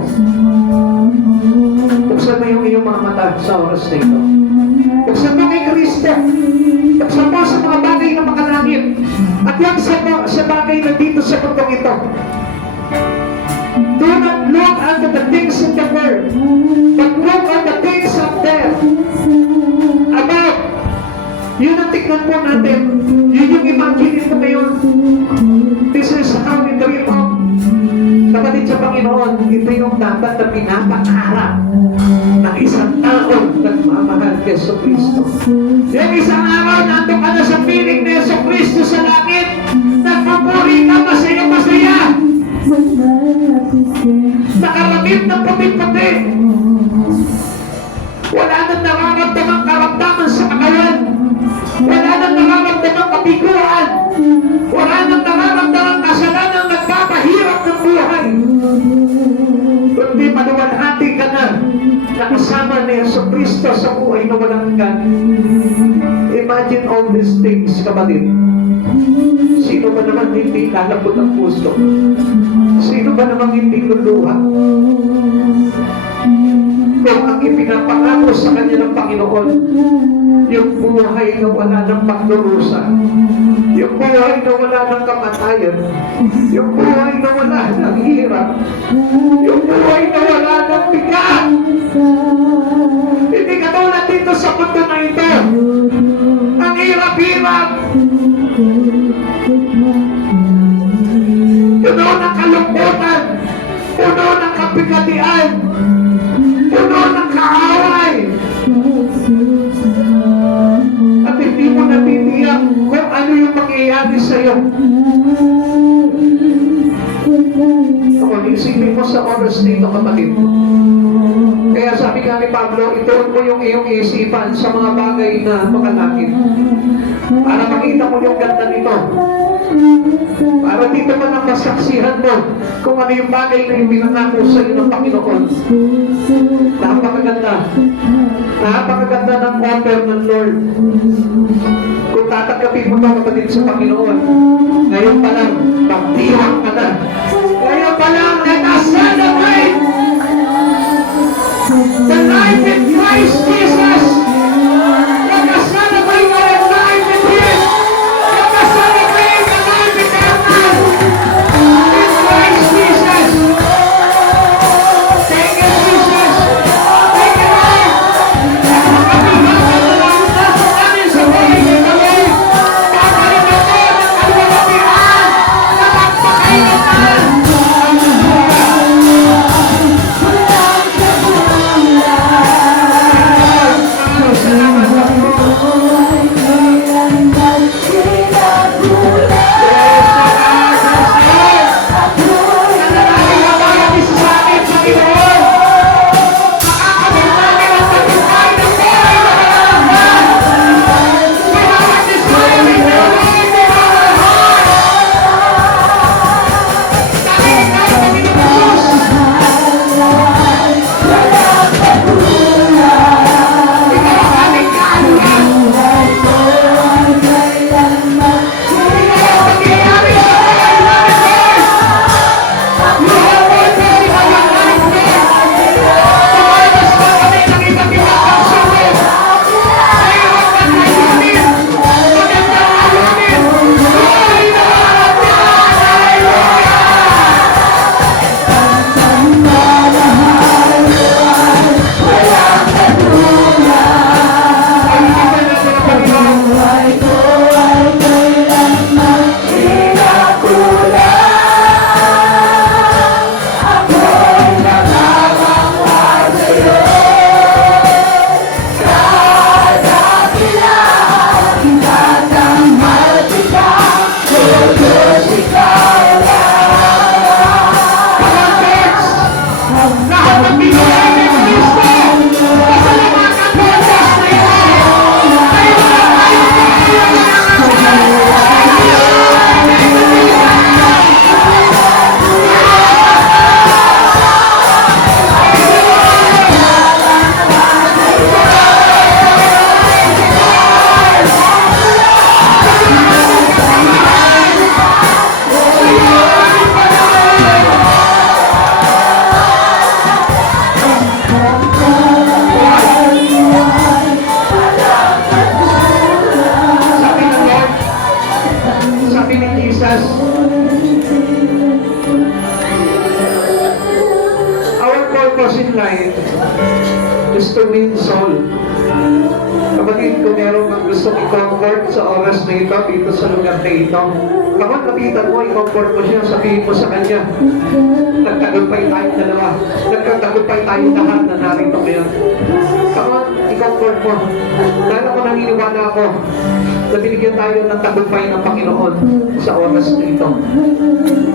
Buksan mo yung iyong mga mata sa oras na ito. Buksan mo kay Kristo. Buksan mo sa mga bagay na makalangit. At yan sa bagay na dito sa mundong ito. Do not look unto the things in the world, but look at the things up there. Above. Yun ang tignan po natin. Yun yung imagine mo ngayon. This is how we dream of. Kapatid sa Panginoon, ito yung dapat na pinapangarap ng isang taong nagmamahal kay Yesu Kristo. Yung isang araw, nandun ka na sa piling ni Yesu Kristo sa langit, nagpupuri ka, masaya-masaya. Nakaramit ng puti-puti. Wala nang nararamdamang karamdaman sa katawan. Wala nang nararamdamang kabiguan. Wala nang nararamdamang kasalanan nagpapahirap ng buhay. Kundi maluwalhati ka na nakasama ni Yesu Kristo sa buhay na walang hanggan. Imagine all these things, kapatid. Sino ba naman hindi lalabot ang puso? Sino ba naman hindi luluha? Kung ang ipinapangako sa kanya ng Panginoon Yung buhay na wala ng pagdurusa. Yung buhay na wala ng kamatayan. Yung buhay na wala ng hirap. Yung buhay na wala ng bigat. Hindi katulad dito sa mundo na ito. Ang hirap-hirap. Puno ng kalungkutan. Puno ng kapigatian. Puno ng kaaway. At hindi mo nabibigyan kung ano yung mangyayari sa'yo. Kung isipin mo sa oras nito, kapatid. Kaya sabi nga ni Pablo, ituon mo yung iyong isipan sa mga bagay na makalangit. Para makita mo yung ganda nito. Para dito mo nang masaksihan mo kung ano yung bagay na yung pinangako sa iyo ng Panginoon. Napakaganda. Napakaganda ng offer ng Lord. Kung tatanggapin mo ito, kapatid, sa Panginoon, ngayon pa lang, magdiwang ka na. Ngayon pa lang, let us celebrate the life in Christ Jesus. Let us celebrate our life in Him. Let us celebrate the life eternal in Christ Jesus. Thank you, Jesus. Thank you, Lord. Namin sa buhay ni kami. Kakain ako ng kalwalatian na magpakainatan. Sabi ni Jesus, our purpose in life is to win soul. Kapatid, kung meron kang gusto i-comfort sa oras na ito, dito sa lugar na ito, kapag kapitan mo, i-comfort mo siya, sabihin mo sa kanya, nagtagumpay tayong dalawa, nagkatagumpay tayong lahat na narito ngayon. Kapag i-comfort mo, dahil ako naniniwala ako, na binigyan tayo ng tagumpay ng Panginoon sa oras na ito.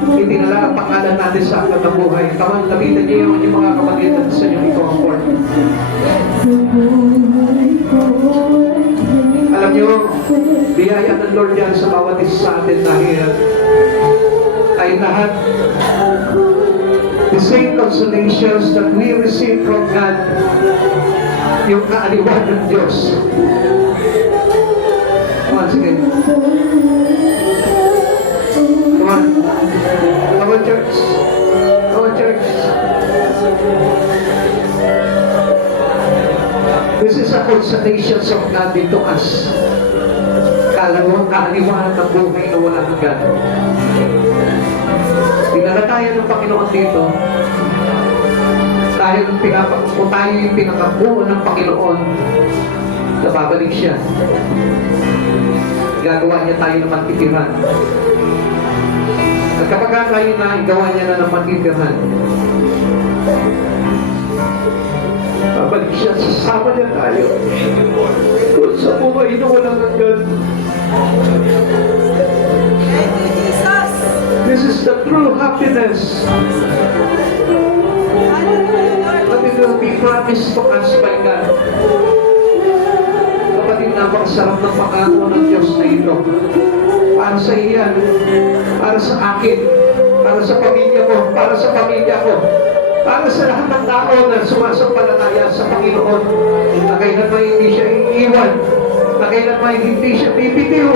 Hindi na lang ang pangalan natin sa akin ng buhay. Kapag lapitan niyo yung mga kapatid at sa inyo i-comfort. Alam niyo, biyaya ng Lord yan sa bawat isa sa atin dahil ay lahat the same consolations that we receive from God, yung kaaliwan ng Diyos. Come on, sige. Come on. Come on, church. Come on, church. This is a consultations of God into us. Kaaliwan ng buhay na walang hanggan. Dinala tayo ng Panginoon dito dahil tayo yung pinakabuo ng Panginoon na babalik siya. Gagawa niya tayo ng matitiran. At kapag tayo na, igawa niya na ng matitiran, babalik siya, sasama niya tayo doon sa buhay na walang hanggan. Thank you, Jesus. This is the true happiness that it will be promised to us by God. Kapatid, napakasarap ng pangako ng Diyos na ito. Para sa iyan, para sa akin, para sa pamilya mo, para sa pamilya ko, para sa lahat ng tao na sumasampalataya sa Panginoon, na kailanman hindi siya iiwan, na kailanman hindi siya bibitiw,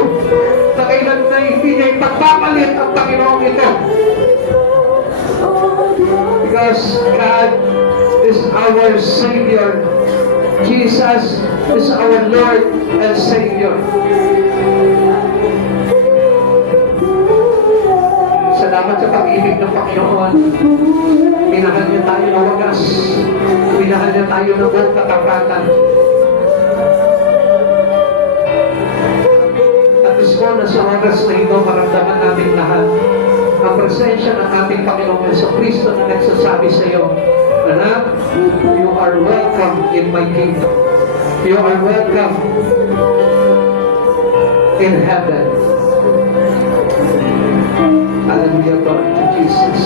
na kailanman hindi niya ipagpapalit ang Panginoon ito. Because God is our Savior. Jesus is our Lord and Savior. Salamat sa pag-ibig ng Panginoon. Minahal niya tayo na wagas. Minahal niya tayo na buong katapatan. At gusto na sa oras na ito, maramdaman natin lahat ang presensya ng ating Panginoon sa Kristo na nagsasabi sa iyo, Anak, you are welcome in my kingdom. You are welcome in heaven. Hallelujah, God to Jesus.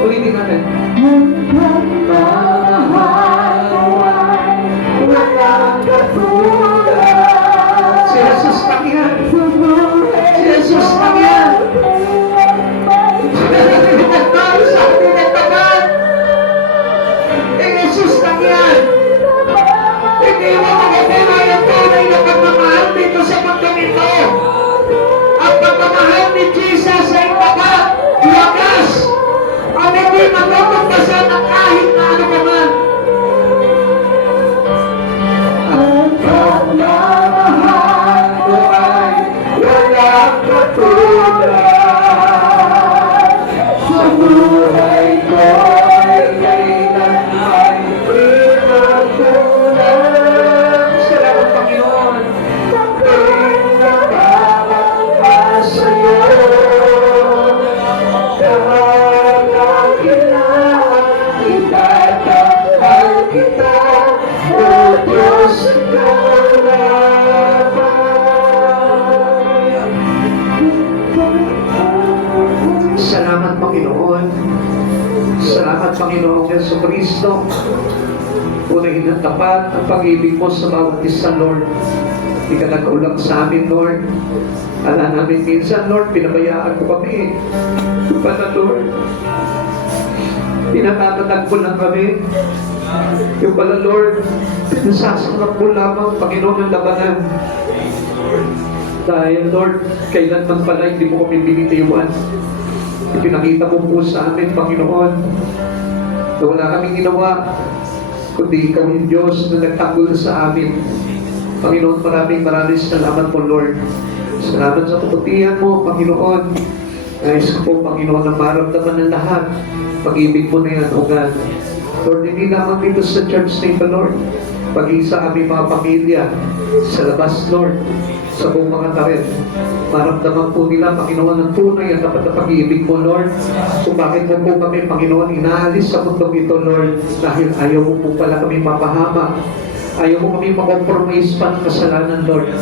Ulitin natin. Si Jesus lang yan. Si Jesus lang yan. Nagtawag sa atin ng tapat. Eh, Jesus lang yan. Hindi mo makikita yung tunay na pagmamahal dito sa mundo nito. Ang pagmamahal ni Jesus ay tapat, wagas, ang hindi matutugpasan ng kahit na ano ka man. Ang pagmamahal ko ay walang katulad. Sa buhay ko ay kailanman pinagkulang. Salamat, Panginoon. Pinagpapagpas sa'yo. Kailangan itatahal kita, O Diyos, ikaw lamang. Salamat, Panginoon. Salamat, Panginoon Jesucristo. Unahin ang tapat ang pag-ibig mo sa bawat isa, Lord. Hindi ka nagkulang sa amin, Lord. Ala namin minsan, Lord, pinabayaan ko kami. Pala, Lord, pinatatatag mo lang kami. Yung pala, Lord, pinasasarap mo lamang, Panginoon, ng labanan. Dahil, Lord, kailanman pala hindi mo kami binitiwan. Pinakita mo po sa amin, Panginoon, na wala kaming ginawa, kundi ikaw yung Diyos na nagtanggol sa amin. Panginoon, maraming salamat po, Lord. Salamat sa kaputihan mo, Panginoon. Nais ko po, Panginoon, na maramdaman ng lahat. Pag-ibig mo na yan, O God. Lord, hindi naman dito sa church na ito, Lord. Pag-isa aming mga pamilya sa labas, Lord, sa buong mga tarin. Maramdaman po nila, Panginoon, ang tunay at dapat na pag-ibig mo, Lord. Kung bakit mo po kami, Panginoon, inaalis sa mundong ito, Lord, dahil ayaw mo po pala kami mapahamak. Ayaw mo kami makompromise pa ng kasalanan, Lord.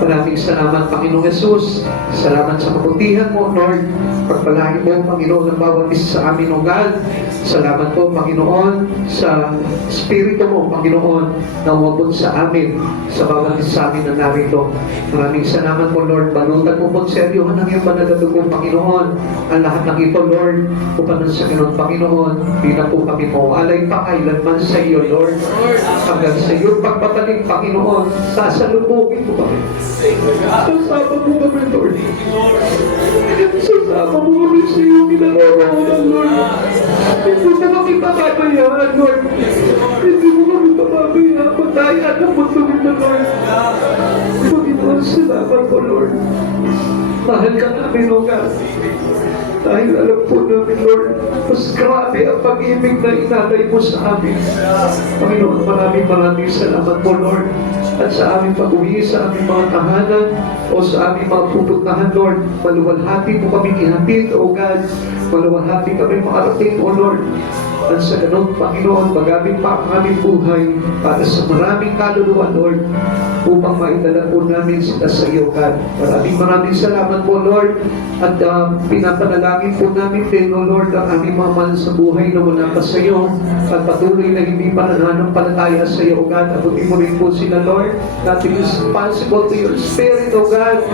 Maraming salamat, Panginoong Jesus. Salamat sa kabutihan mo, Lord. Pagpalain mo, Panginoon, ang bawat isa sa amin, O God. Salamat po, Panginoon, sa Espiritu mo, Panginoon, na umabot sa amin, sa bawat isa sa amin na narito. Maraming salamat po, Lord. Balutan mo po, seryohan ng iyong banal na dugo, Panginoon. Ang lahat ng ito, Lord, upang sa Panginoon, Panginoon, di na po kami mawalay pa kailanman sa iyo, Lord. Hanggang sa iyong pagbabalik, Panginoon, sasalubugin mo kami. Sasama mo kami, Lord. Sasama mo kami sa iyong kinaroroonan, Lord. Hindi mo kami papabayaan, Lord. Hindi mo kami papabayaan. Pagdayaan ng mundo nito, Lord. Panginoon, salamat po, Lord. Mahal ka namin, O God. Dahil alam po namin, Lord, mas grabe ang pag-ibig na inalay mo sa amin. Panginoon, maraming salamat po, Lord. At sa aming pag-uwi, sa aming mga tahanan, o sa aming mga pupuntahan, Lord, maluwalhati mo kami ihatid, O God. Maluwalhati kami makarating, O Lord. At sa ganun, Panginoon, magamit pa ang aming buhay para sa maraming kaluluwa, Lord, upang maidala po namin sila sa iyo, God. Maraming salamat po, Lord. At pinapanalangin po namin din, O Lord, ang aming mga mahal sa buhay na wala pa sa iyo at patuloy na hindi pa nananampalataya sa iyo, O God. Abutin mo rin po sila, Lord. Nothing is possible to your Spirit, O God.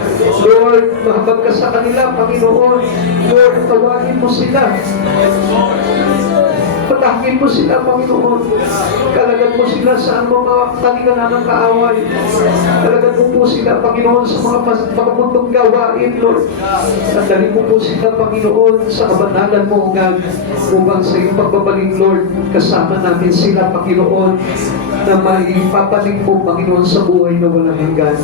Lord, mahabag ka sa kanila, Panginoon. Lord, tawagin mo sila. Patakin mo sila, Panginoon. Kalagan mo sila sa mga talinganan ng kaaway. Kalagan mo po sila, Panginoon, sa mga pagmundong gawain, Lord. At dalhin mo po sila, Panginoon, sa kabanalan mo, God. Upang sa iyong pagbabalik, Lord, kasama natin sila, Panginoon, na maipapalik po, Panginoon, sa buhay na walang hanggan.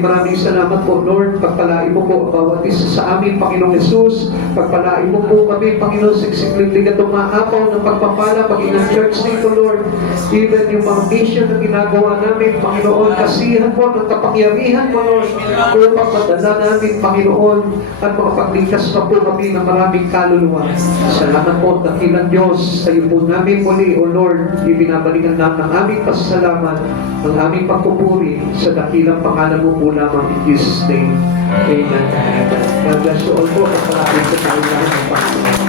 Maraming salamat po, Lord. Pagpalain mo po ang bawat isa sa amin, Panginoong Jesus. Pagpalain mo po kami, Panginoon, siksiklig at umaapaw ng pagpapala, maging ang church nito, Lord. Even yung mga mission na ginagawa namin, Panginoon, kasihan mo ng kapangyarihan mo, Lord, upang madala namin, Panginoon, at makapagligtas pa po kami ng maraming kaluluwa. Salamat po, dakilang Diyos, sa iyo po namin muli, O Lord, ibinabalikan namin ang aming pasasalamat, ang aming pagpupuri sa dakilang pangalan mo po lamang in Jesus' name. Amen. God bless you all po. At maraming sa tayo lahat ng Panginoon.